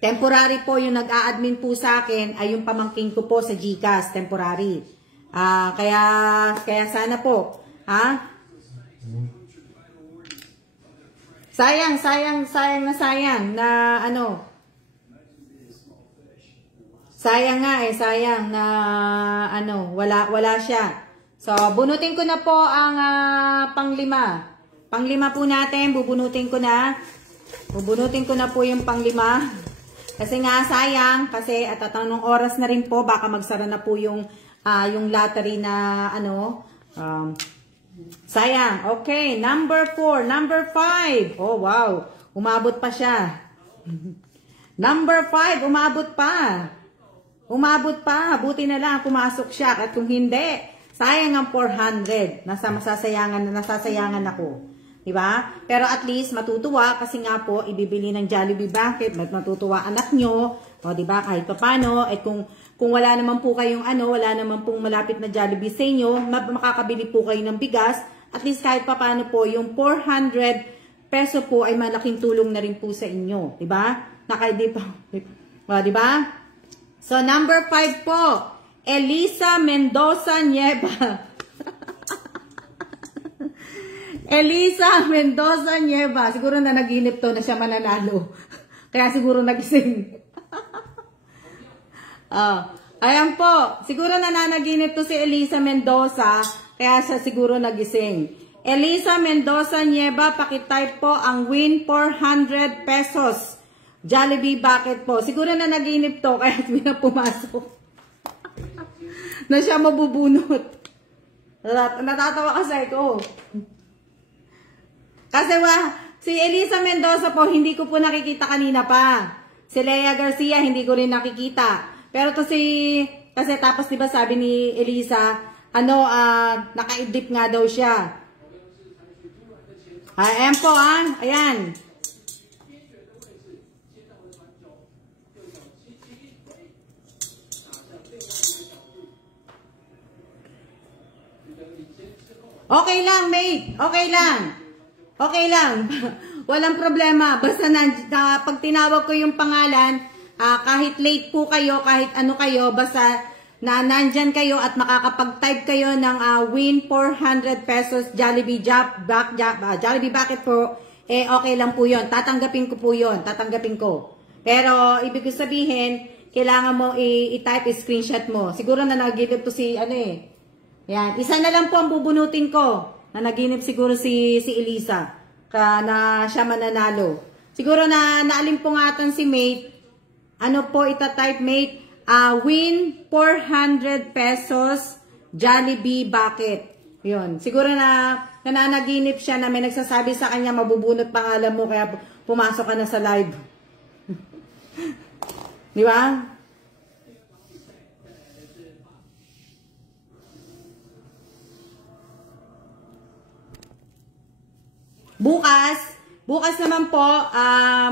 Temporary po yung nag-a-admin po sa akin ay yung pamangkin ko po sa GCash, temporary. Kaya sana po, sayang na ano. Sayang nga sayang na ano, wala siya. So, bunutin ko na po ang panglima. Panglima po natin, bubunutin ko na. Bubunutin ko na po yung panglima. Kasi nga, sayang. Kasi at anong oras na rin po, baka magsara na po yung lottery na sayang. Okay, number 4. Number 5. Oh, wow. Umabot pa siya. Number 5, umabot pa. Buti na lang, pumasok siya. At kung hindi, sayang ang 400. Nasasayangan ako. Diba? Pero at least matutuwa kasi nga po ibibili ng Jollibee bucket, matutuwa anak nyo. O diba? Kahit paano, kung wala naman po kayong wala naman pong malapit na Jollibee sa inyo, makakabili po kayo ng bigas. At least kahit paano po, yung 400 peso po ay malaking tulong na rin po sa inyo. Diba? Diba? So number 5 po, Elisa Mendoza Nieva. Elisa Mendoza Nieva. Siguro na naginip to na siya mananalo. Kaya siguro nagising. Ayan po. Siguro nananaginip to si Elisa Mendoza. Kaya siya siguro nagising. Elisa Mendoza Nieva, pakitype po ang win 400 pesos. Jollibee bucket po. Siguro na naginip to. Kaya hindi na pumasok. Na siya mabubunot. Natatawa kasi ko. Kasi si Elisa Mendoza po, hindi ko po nakikita kanina pa. Si Lea Garcia, hindi ko rin nakikita. Pero to kasi tapos diba sabi ni Elisa, nakaidlip nga daw siya. Ayan po ayan. Okay lang, mate. Okay lang. Okay lang. Walang problema. Basta pag tinawag ko yung pangalan, kahit late po kayo, kahit ano kayo, basta nandyan kayo at makakapag-type kayo ng win 400 pesos Jollibee Jollibee Bucket po, okay lang po yun. Tatanggapin ko po yun. Tatanggapin ko. Pero, ibig sabihin, kailangan mo i-type, screenshot mo. Siguro na nag-give to si, yan. Isa na lang po ang bubunutin ko. Na naginip siguro si Elisa. Na siya mananalo. Siguro na naalimpungatan si mate. Ano po itatype mate? Win 400 pesos Jollibee Bucket. Yun. Siguro na nananaginip siya na may nagsasabi sa kanya mabubunot pangalan mo kaya pumasok ka na sa live. Di ba? Bukas naman po,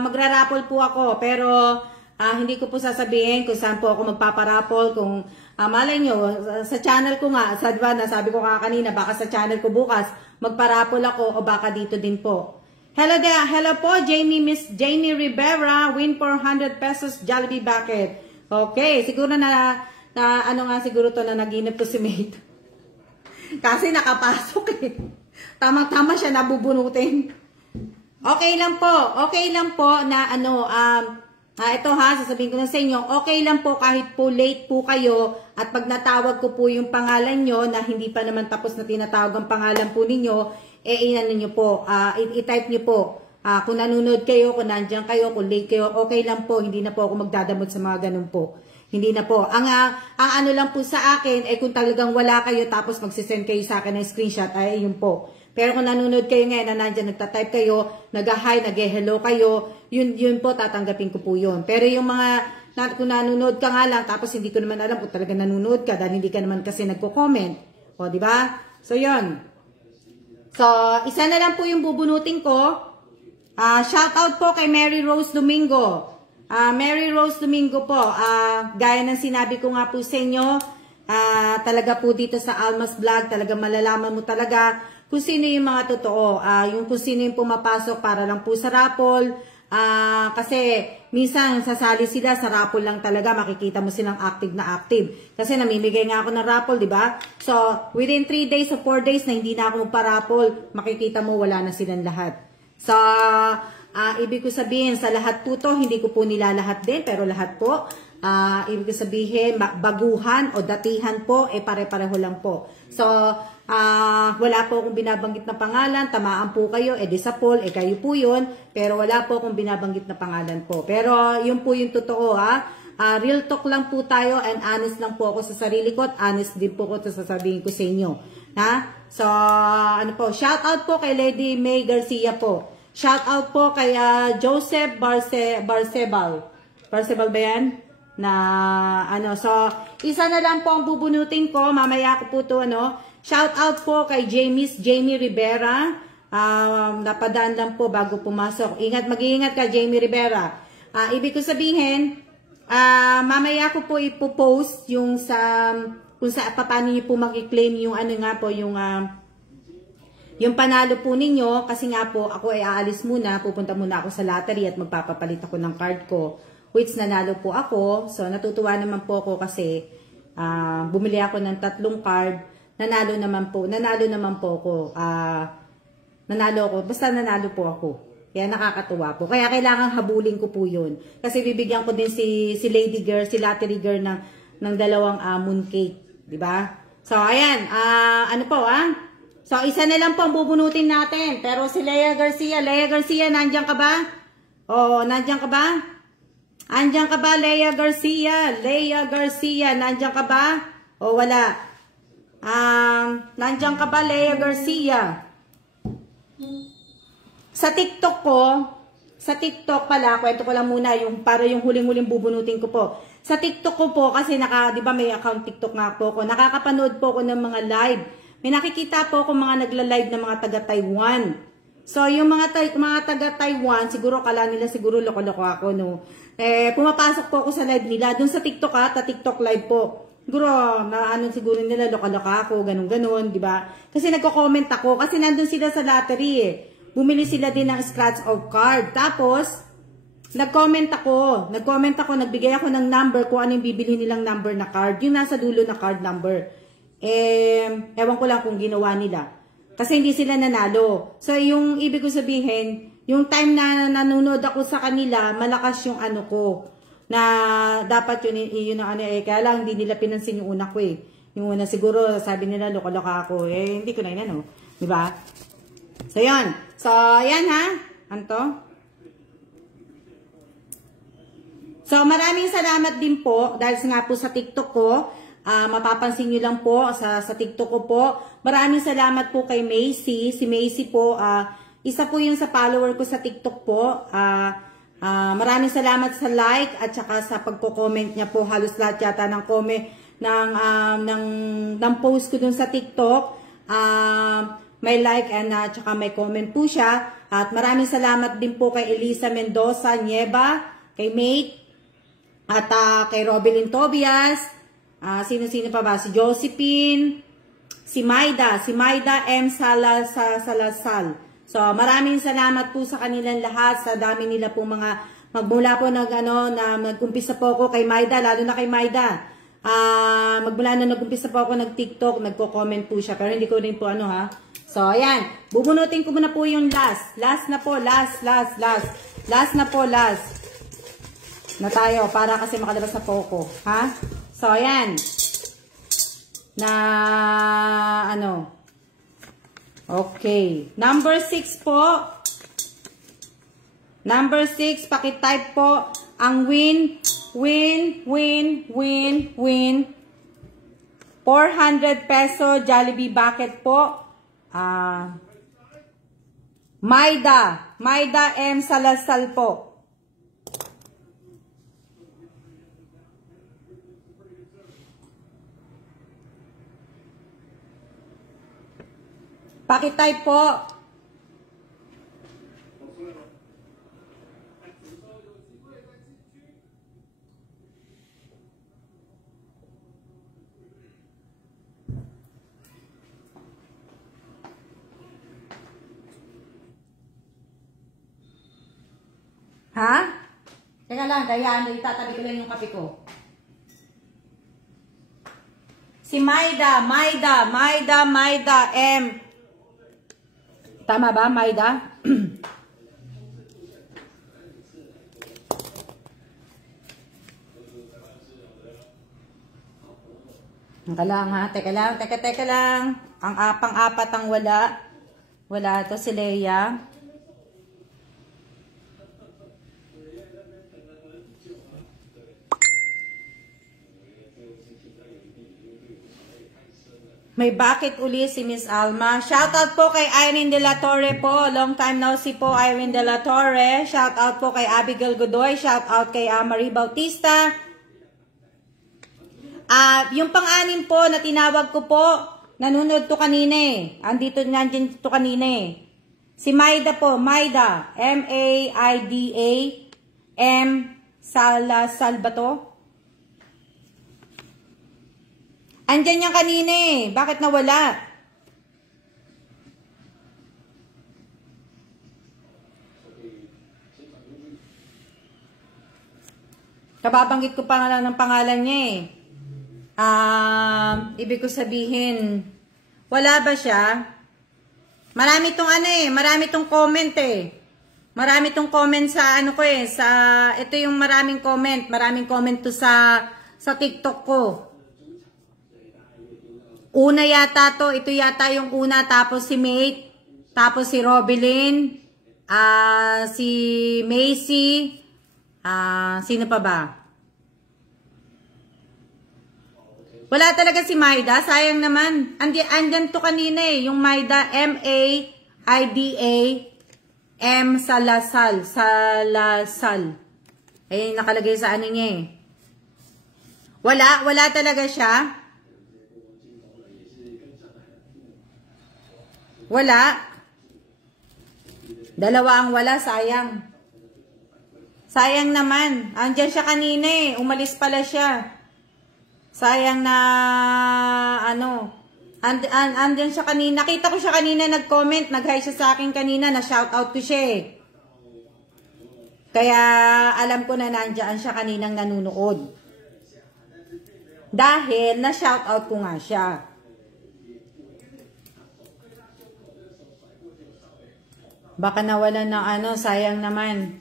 magra-raffle po ako, pero hindi ko po sasabihin kung saan po ako magpaparaffle, kung malay nyo, sa channel ko nga, nasabi ko kanina, baka sa channel ko bukas, magparaffle ako o baka dito din po. Hello there, hello po, Miss Jamie Rivera, win 400 pesos Jollibee Bucket. Okay, siguro siguro to na naginip to si mate. Kasi nakapasok eh. Tama-tama siya nabubunutin. Okay lang po na ito sasabihin ko na sa inyo, okay lang po kahit po late po kayo at pag natawag ko po yung pangalan nyo na hindi pa naman tapos na tinatawag ang pangalan po ninyo, nyo po, i-type nyo po. Kung nanonood kayo, kung nandiyan kayo, kung late kayo, okay lang po, hindi na po ako magdadamot sa mga ganun po. Hindi na po. Ang ano lang po sa akin, kung talagang wala kayo tapos magsisend kayo sa akin ng screenshot, ay yun po. Pero kung nanonood kayo ngayon na nandyan, nagtatype kayo, nag-hi, nag-hello kayo, yun po, tatanggapin ko po yun. Pero yung kung nanonood ka nga lang, tapos hindi ko naman alam kung talaga nanonood ka dahil hindi ka naman kasi nagko-comment. O, di ba? So, yun. So, isa na lang po yung bubunutin ko. Shout out po kay Mary Rose Domingo. Mary Rose Domingo po, gaya ng sinabi ko nga po sa inyo, talaga po dito sa Almas Vlog, talaga malalaman mo talaga kung sino yung mga totoo, yung kung sino yung pumapasok para lang po sa raffle, kasi minsan sasali sila sa raffle lang talaga, makikita mo silang active na active. Kasi namimigay nga ako ng raffle, di ba? So, within 3 days o 4 days na hindi na ako magpa-raffle, makikita mo wala na silang lahat. So, ibig ko sabihin, sa lahat po to, hindi ko po nilalahat din, pero lahat po, ibig ko sabihin, baguhan o datihan po, pare-pareho lang po. So, wala po akong binabanggit na pangalan, tamaan po kayo, di sa poll, kayo po yun, pero wala po akong binabanggit na pangalan po. Pero, yun po yung totoo, real talk lang po tayo, and honest lang po ako sa sarili ko, at honest din po ko ito sasabihin ko sa inyo. So, shout out po kay Lady May Garcia po. Shout out po kay Joseph Barcebal. Barcebal ba yan? So, isa na lang po ang bubunutin ko. Mamaya ko po ito, Shout out po kay Jamie Rivera. Napadaan lang po bago pumasok. Mag-iingat ka, Jamie Rivera. Ibig ko sabihin, mamaya ko po ipopost yung kung paano niyo po mag-claim yung yung panalo po ninyo, kasi nga po, ako ay aalis muna, pupunta muna ako sa lottery at magpapapalit ako ng card ko, which nanalo po ako. So, natutuwa naman po ako kasi bumili ako ng 3 card, nanalo naman po ako. Basta nanalo po ako. Kaya nakakatuwa po. Kaya kailangan habulin ko po yun. Kasi bibigyan ko din si lady girl, si lottery girl ng 2 mooncake. Diba? So, ayan. So, isa na lang po ang bubunutin natin. Pero si Lea Garcia, nandiyan ka ba? Oo, nandiyan ka ba? Andiyan ka ba, Lea Garcia? Nandiyan ka ba? O wala? Nandiyan ka ba, Lea Garcia? Sa TikTok pala, kwento ko lang muna, para yung huling-huling bubunutin ko po. Sa TikTok ko po, kasi di ba may account TikTok nga po ako, nakakapanood po ako ng mga live. May nakikita po ako mga nagla-live ng mga taga-Taiwan. So, yung mga taga-Taiwan, siguro kala nila siguro loko-loko ako, no? Pumapasok po ako sa live nila. Doon sa TikTok TikTok live po. Siguro, siguro nila loka-loka ako, ganun-ganun, di ba? Kasi nagko-comment ako, kasi nandun sila sa lottery eh. Bumili sila din ng scratch of card. Tapos, nag-comment ako, nagbigay ako ng number kung ano yung bibili nilang number na card. Yung nasa dulo na card number. Ewan ko lang kung ginawa nila. Kasi hindi sila nanalo. So, yung ibig ko sabihin, yung time na nanonood ako sa kanila, malakas yung ano ko. Na dapat yun ang ano kaya lang hindi nila pinansin yung una ko eh. Yung una siguro sabi nila loka-loka ako hindi ko na inano, di ba? So yan. So ayan ha. Anto? So maraming salamat din po dahil nga po sa TikTok ko, mapapansin niyo lang po sa TikTok ko po. Maraming salamat po kay Macy. Si Macy po isa po yun sa follower ko sa TikTok po. Maraming salamat sa like at saka sa pagko-comment niya po. Halos lahat yata ng comment ng post ko dun sa TikTok. May like and saka may comment po siya. At maraming salamat din po kay Elisa Mendoza Nieva, kay Mate, at kay Robelyn Tobias. Sino-sino pa ba? Si Josephine, si Maida M. Salasal. So, maraming salamat po sa kanilang lahat, sa dami nila po mga, magmula po nag-umpisa po ako kay Maida, lalo na kay Maida. Magmula na nag-umpisa po ako nag-TikTok, nagko-comment po siya, pero hindi ko rin po So, ayan, bubunutin ko muna po yung last na po, last na tayo, para kasi makalabas na po ako, ha? So, ayan, okay. Number 6 po. Number 6, paki-type po ang win. 400 peso Jollibee bucket po. Maida M. Salasal po. Paki-type po. Ha? Teka lang, itatabi ko lang yung kape ko. Si Maida M. Tama ba, Maida? Teka lang ha, teka lang. Ang pang-apat ang wala. Wala to si Leia. May bakit uli si Miss Alma. Shoutout po kay Irene De La Torre po. Long time no see po, Irene De La Torre. Shoutout po kay Abigail Godoy. Shoutout kay Marie Bautista. Yung pang-anim po na tinawag ko po, nanonood to kanina eh. Nandiyan to kanina eh. Si Maida po, Maida. M-A-I-D-A. M. Salasal ba to? Andyan yan kanina eh. Bakit nawala? Kababanggit ko pa nga lang ng pangalan niya eh. Ibig ko sabihin, wala ba siya? Marami tong marami tong comment eh. Marami tong comment sa ito yung maraming comment to sa TikTok ko. Una yata to, ito yata yung una, tapos si Mate, tapos si Robelyn, si Macy, sino pa ba? Wala talaga si Maida, sayang naman. Andyan to kanina eh, yung Maida, M-A-I-D-A, M. Salasal. Salasal. Ay, nakalagay sa ano niya eh. Wala talaga siya. Wala. Dalawa ang wala, sayang. Sayang naman. Andyan siya kanina eh. Umalis pala siya. Sayang na, andyan siya kanina. Nakita ko siya kanina nag-comment. Nag-hi siya sa akin kanina. Na-shoutout ko siya eh. Kaya alam ko na nandyan siya kaninang nanunood. Dahil na-shoutout ko nga siya. Baka nawalan ng sayang naman.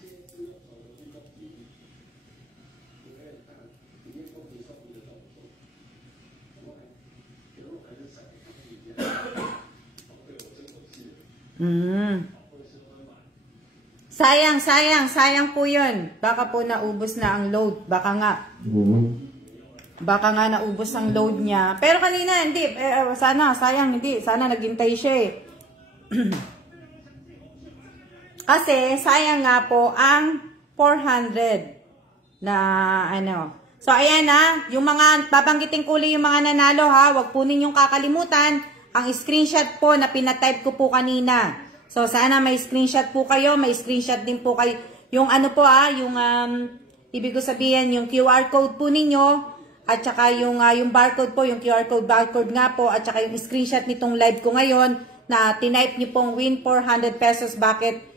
Sayang po yun. Baka po naubos na ang load. Baka nga naubos ang load niya. Pero kanina, hindi. Sayang, hindi. Sana naghintay siya eh. Kasi, sayang nga po ang 400 na So, ayan na. Yung mga, babanggitin ko ulit yung mga nanalo ha. Huwag po ninyong kakalimutan. Ang screenshot po na pinatype ko po kanina. So, sana may screenshot po kayo. May screenshot din po kayo. Yung yung ibig ko sabihin, yung QR code po ninyo. At saka yung barcode po, yung QR code, barcode nga po. At saka yung screenshot nitong live ko ngayon na tinype nyo pong win 400 pesos bucket.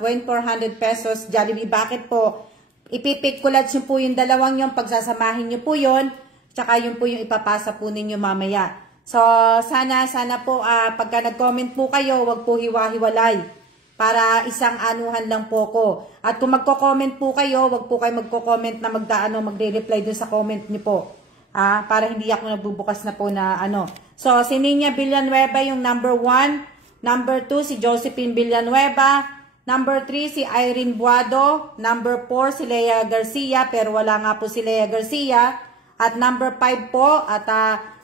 Win 400 pesos Jollibee bucket po. Ipipick ko lang po yung dalawang yung pagsasamahin nyo po yun. Tsaka yun po yung ipapasa po ninyo mamaya. So, sana po, pagka nag-comment po kayo, wag po hiwa-hiwalay. Para isang anuhan lang po ko. At kung magko-comment po kayo, wag po kayo magko-comment na magre-reply dun sa comment niyo po. Para hindi ako nagbubukas na po na So, si Nina Villanueva yung number 1. Number 2, si Josephine Villanueva. Number 3, si Irene Buado. Number 4, si Lea Garcia. Pero wala nga po si Lea Garcia. At number 5 po, at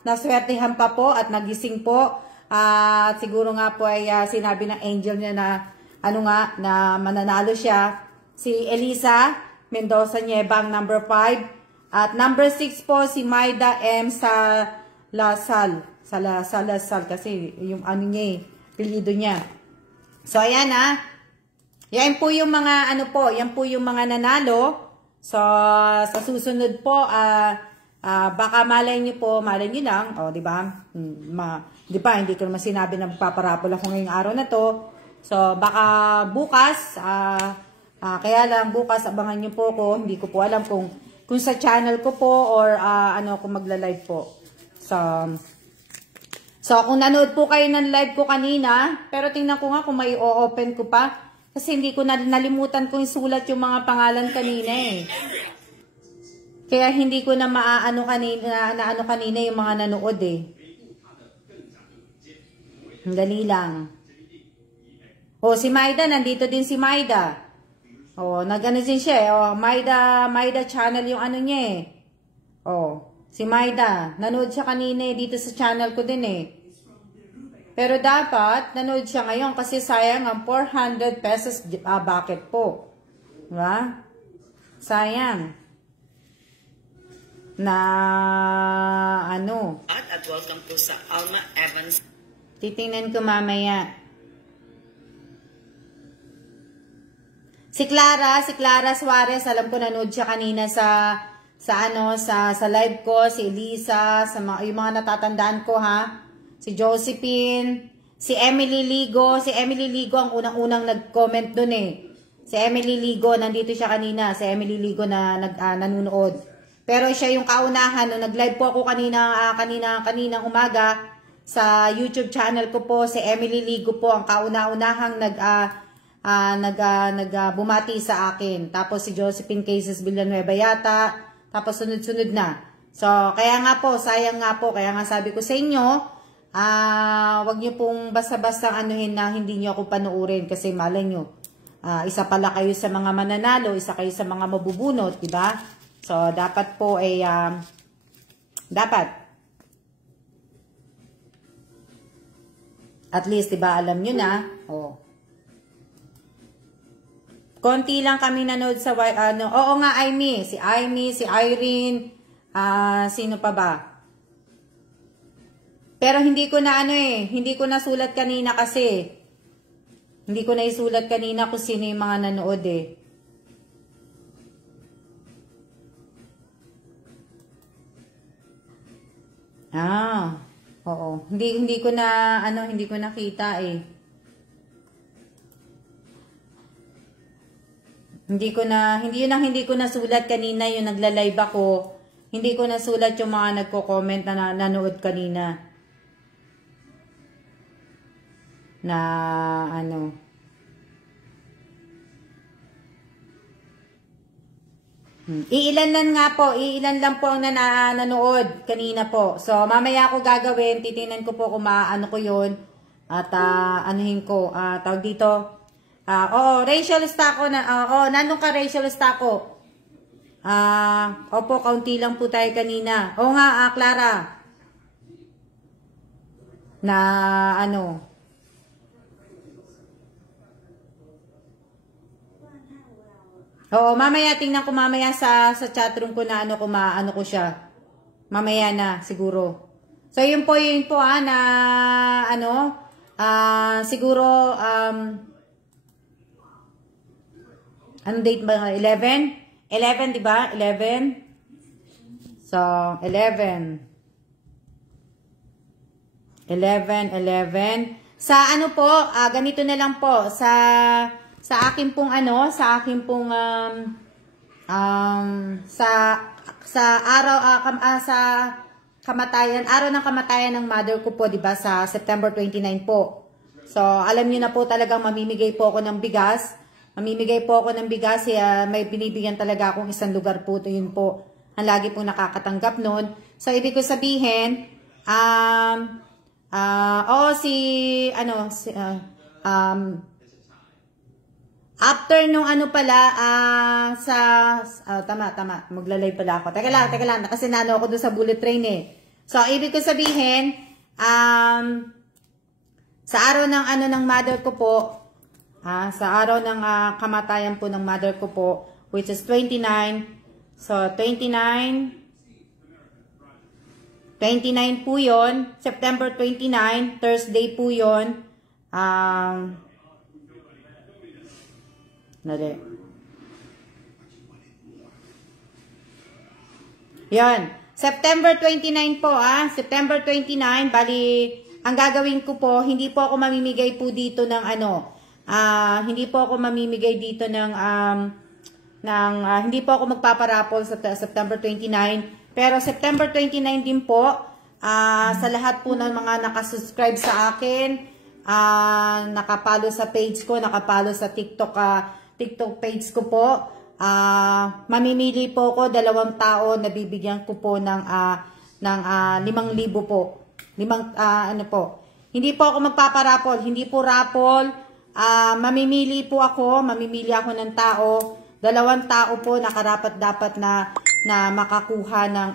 naswertihan pa po at nagising po. At siguro nga po ay sinabi ng angel niya na na mananalo siya. Si Elisa Mendoza Niebang, number 5. At number 6 po, si Maida M. Salasal kasi yung niya pilido niya. So, ayan yan po yung mga yan po yung mga nanalo. So, sa susunod po, baka malay nyo lang, di ba? Di ba, hindi ko naman sinabi na magpaparapol ako ngayong araw na to. So, baka bukas, kaya lang bukas, abangan nyo po ko. Hindi ko po alam kung sa channel ko po or kung magla-live po. So, kung nanood po kayo ng live ko kanina, pero tingnan ko nga kung may o-open ko pa. Kasi hindi ko nalimutan kong isulat yung mga pangalan kanina eh. Kaya hindi ko na kanina yung mga nanood eh. Dali lang. Si Maida, nandito din si Maida. Din siya eh. Maida channel yung niya eh. Si Maida, nanood siya kanina eh, dito sa channel ko din eh. Pero dapat, nanood siya ngayon kasi sayang ang 400 pesos bucket po. Diba? Sayang. At welcome po sa Alma Evans. Titingnan ko mamaya. Si Clara Suarez, alam ko nanood siya kanina sa live ko, si Elisa, yung mga natatandaan ko ha. Si Josephine, si Emily Ligo ang unang-unang nag-comment dun eh. Si Emily Ligo, nandito siya kanina, si Emily Ligo na nanonood. Pero siya yung kaunahan, nung nag-live po ako kaninang umaga, sa YouTube channel ko po, si Emily Ligo po ang kauna-unahang bumati sa akin. Tapos si Josephine Cases Villanueva yata. Tapos sunod-sunod na. So, kaya nga po, sayang nga po. Kaya nga sabi ko sa inyo, wag niyo pong basta-basta anuhin na hindi niyo ako panuurin. Kasi malay niyo, isa pala kayo sa mga mananalo, isa kayo sa mga mabubunot, diba? So, dapat po ay, at least, diba, alam nyo na, konti lang kami nanood sa, oo nga, si Irene, Sino pa ba? Pero hindi ko na hindi ko na sulat kanina kasi. Hindi ko na isulat kanina kung sino yung mga nanood eh. Oo. Hindi ko na hindi ko nakita eh. Hindi ko na sulat kanina yung nagla-live ako. Hindi ko na sulat yung mga nagko-comment na nanood kanina. Na Iilan lang po ang nanood kanina po. So, mamaya ako gagawin, titingnan ko po kung maano ko yun. At anuhin ko, tawag dito. Rachel Estaco nandun ka Rachel Estaco. Opo, kaunti lang po tayo kanina. Oo nga, Clara. Na Oo, mamaya tingnan ko mamaya sa chatroom ko na ko maano ko siya. Mamaya na siguro. So yun po na siguro anong date ba? 11? 11, 'di ba? 11. So 11. Sa ganito na lang po sa akin pong sa araw sa kamatayan, araw ng kamatayan ng mother ko po, 'di ba, sa September 29 po. So, alam niyo na po talagang mamimigay po ako ng bigas. May binibigyan talaga akong isang lugar po, 'yun po. Ang lagi pong nakakatanggap noon. So, ibig ko sabihin, after nung tama, maglalay pala ako. Teka lang, kasi ako doon sa bullet train eh. So, ibig ko sabihin, sa araw ng ng mother ko po, sa araw ng kamatayan po ng mother ko po, which is 29, so 29 po yun, September 29, Thursday po yun, Yan. September 29 po, September 29, bali, ang gagawin ko po, hindi po ako mamimigay po dito ng hindi po ako mamimigay dito hindi po ako magpaparapol sa September 29. Pero September 29 din po, sa lahat po ng mga nakasubscribe sa akin, nakapalo sa page ko, nakapalo sa TikTok page ko po, mamimili po ko 2 tao na bibigyan ko po ng 5,000 po. Hindi po ako magpaparapol, hindi po rapol, mamimili ako ng tao, 2 tao po na karapat-dapat na makakuha ng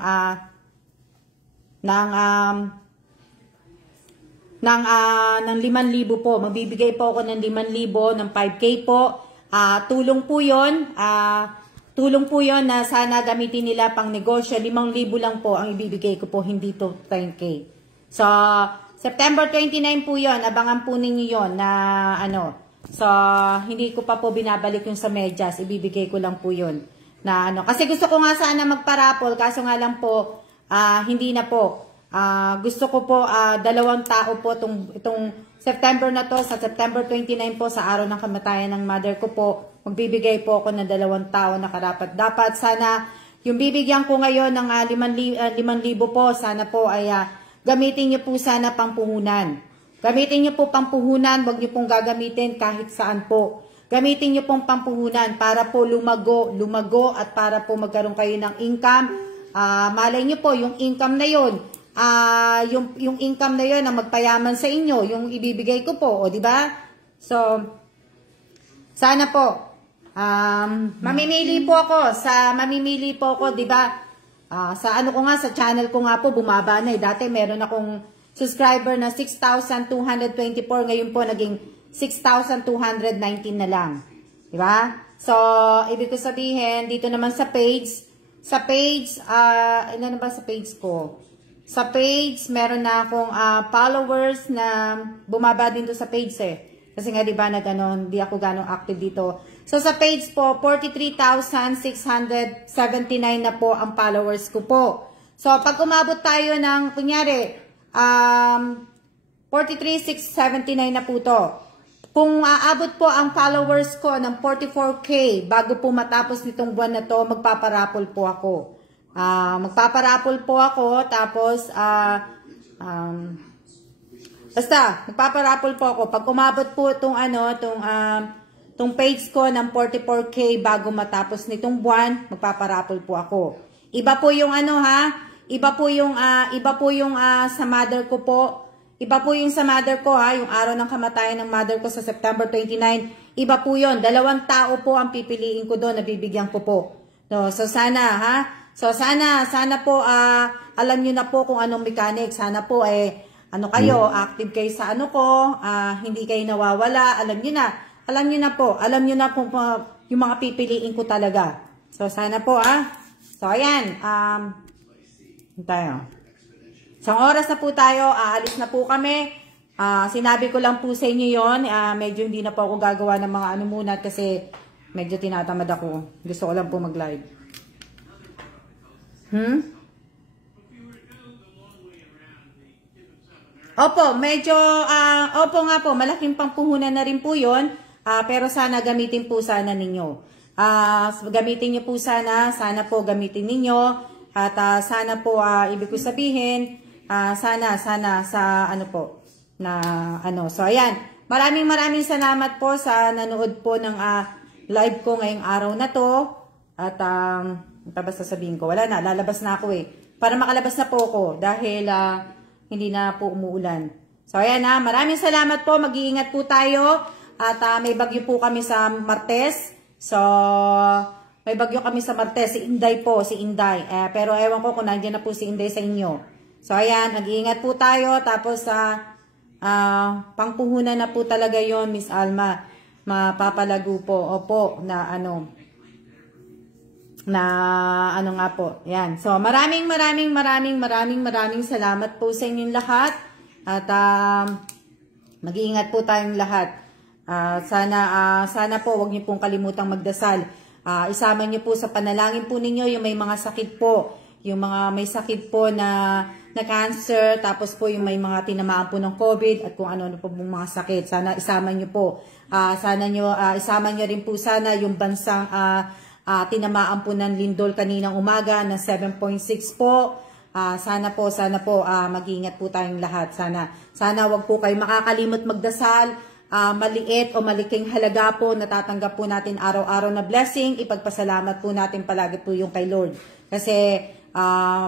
5,000 po. Magbibigay po ako ng 5,000, ng 5K po. Tulong po yun. Tulong po yun na sana gamitin nila pang negosyo. 5,000 lang po ang ibibigay ko po, hindi to 10K. So, September 29 po yun. Abangan po ninyo yun na So, hindi ko pa po binabalik yung sa medyas. Ibibigay ko lang po yun. Na Kasi gusto ko nga sana magparapol. Kaso nga lang po, hindi na po. Gusto ko po 2 tao po itong September na to, sa September 29 po, sa araw ng kamatayan ng mother ko po, magbibigay po ako ng 2 tao na karapat-dapat. Sana yung bibigyan ko ngayon ng 5,000 po, sana po ay gamitin niyo po sana pampuhunan. Gamitin niyo po pampuhunan, wag niyo pong gagamitin kahit saan po. Gamitin niyo pong pampuhunan para po lumago at para po magkaroon kayo ng income. Malay niyo po yung income na yon. Yung income na yun na magpayaman sa inyo, yung ibibigay ko po, di ba? So, sana po, mamimili po ako, di ba? Sa ko nga, sa channel ko nga po, bumaba na eh. Dati meron akong subscriber na 6,224, ngayon po naging 6,219 na lang. Di ba? So, ibig ko sabihin, dito naman sa page, Sa page, ilan na ba sa page ko? Sa page, meron na akong followers na bumaba din to sa page Kasi nga diba hindi ako ganong active dito. So sa page po, 43,679 na po ang followers ko po. So pag umabot tayo ng, kunyari, 43,679 na po to. Kung aabot po ang followers ko ng 44K bago po matapos nitong buwan na to, magpaparapol po ako. Magpaparapol po ako, tapos, basta, magpaparapol po ako. Pag umabot po itong page ko ng 44K bago matapos nitong buwan, magpaparapol po ako. Iba po yung iba po yung sa mother ko po. Iba po yung sa mother ko yung araw ng kamatayan ng mother ko sa September 29. Iba po yun. 2 tao po ang pipiliin ko doon na bibigyan ko po. No, so sana So sana po alam niyo na po kung anong mechanic. Sana po kayo, active kayo sa hindi kayo nawawala. Alam niyo na. Alam niyo na po. Alam niyo na kung yung mga pipiliin ko talaga. So sana po So ayan, tayo. Isang oras na po tayo, aalis na po kami. Sinabi ko lang po sa inyo yon. Medyo hindi na po ako gagawa ng mga muna kasi medyo tinatamad ako. Gusto ko lang po mag-live. Opo, medyo, opo nga po, malaking pangpuhunan na rin po yon. Pero sana gamitin po sana ninyo. Gamitin nyo po sana po gamitin ninyo. At sana po, ibig ko sabihin, sana sa So ayan, maraming salamat po sa nanood po ng live ko ngayong araw na to. At basta sabihin ko, wala na, lalabas na ako para makalabas na po ako dahil hindi na po umuulan. So ayan maraming salamat po, mag-iingat po tayo. At may bagyo po kami sa Martes. So may bagyo kami sa Martes, si Inday. Pero ewan ko kung nandiyan na po si Inday sa inyo. So ayan, mag-iingat po tayo. Tapos pangpuhunan na po talaga yon, Miss Alma. Mapapalago po. Opo, nga po. Yan. So maraming salamat po sa inyong lahat. At mag-iingat po tayong lahat. Sana po wag niyo pong kalimutang magdasal. Isama niyo po sa panalangin po ninyo yung may mga sakit po. Yung mga may sakit po na cancer, tapos po yung may mga tinamaan po ng COVID at kung ano po mga sakit. Sana isama nyo po. Isama nyo rin po sana yung bansang tinamaan po ng lindol kaninang umaga na 7.6 po. Sana po mag-iingat po tayong lahat. Sana wag po kayo makakalimot magdasal. Maliit o maliking halaga po natatanggap po natin araw-araw na blessing. Ipagpasalamat po natin palagi po yung kay Lord. Kasi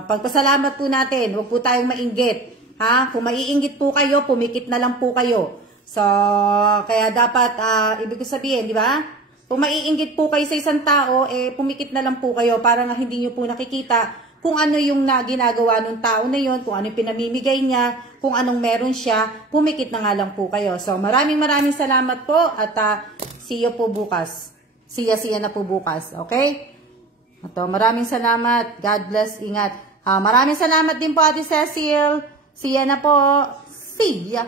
pagpasalamat po natin, huwag po tayong mainggit. Kung maiinggit po kayo, pumikit na lang po kayo. So, kaya dapat, ibig ko sabihin, di ba? Kung maiinggit po kayo sa isang tao, pumikit na lang po kayo para nga hindi nyo po nakikita kung ano yung ginagawa ng tao na yon, kung ano yung pinamimigay niya, kung anong meron siya, pumikit na nga lang po kayo. So, maraming salamat po at see you po bukas. See ya na po bukas, okay? Maraming salamat. God bless. Ingat. Maraming salamat din po, Ate Cecil. See ya na po. See ya.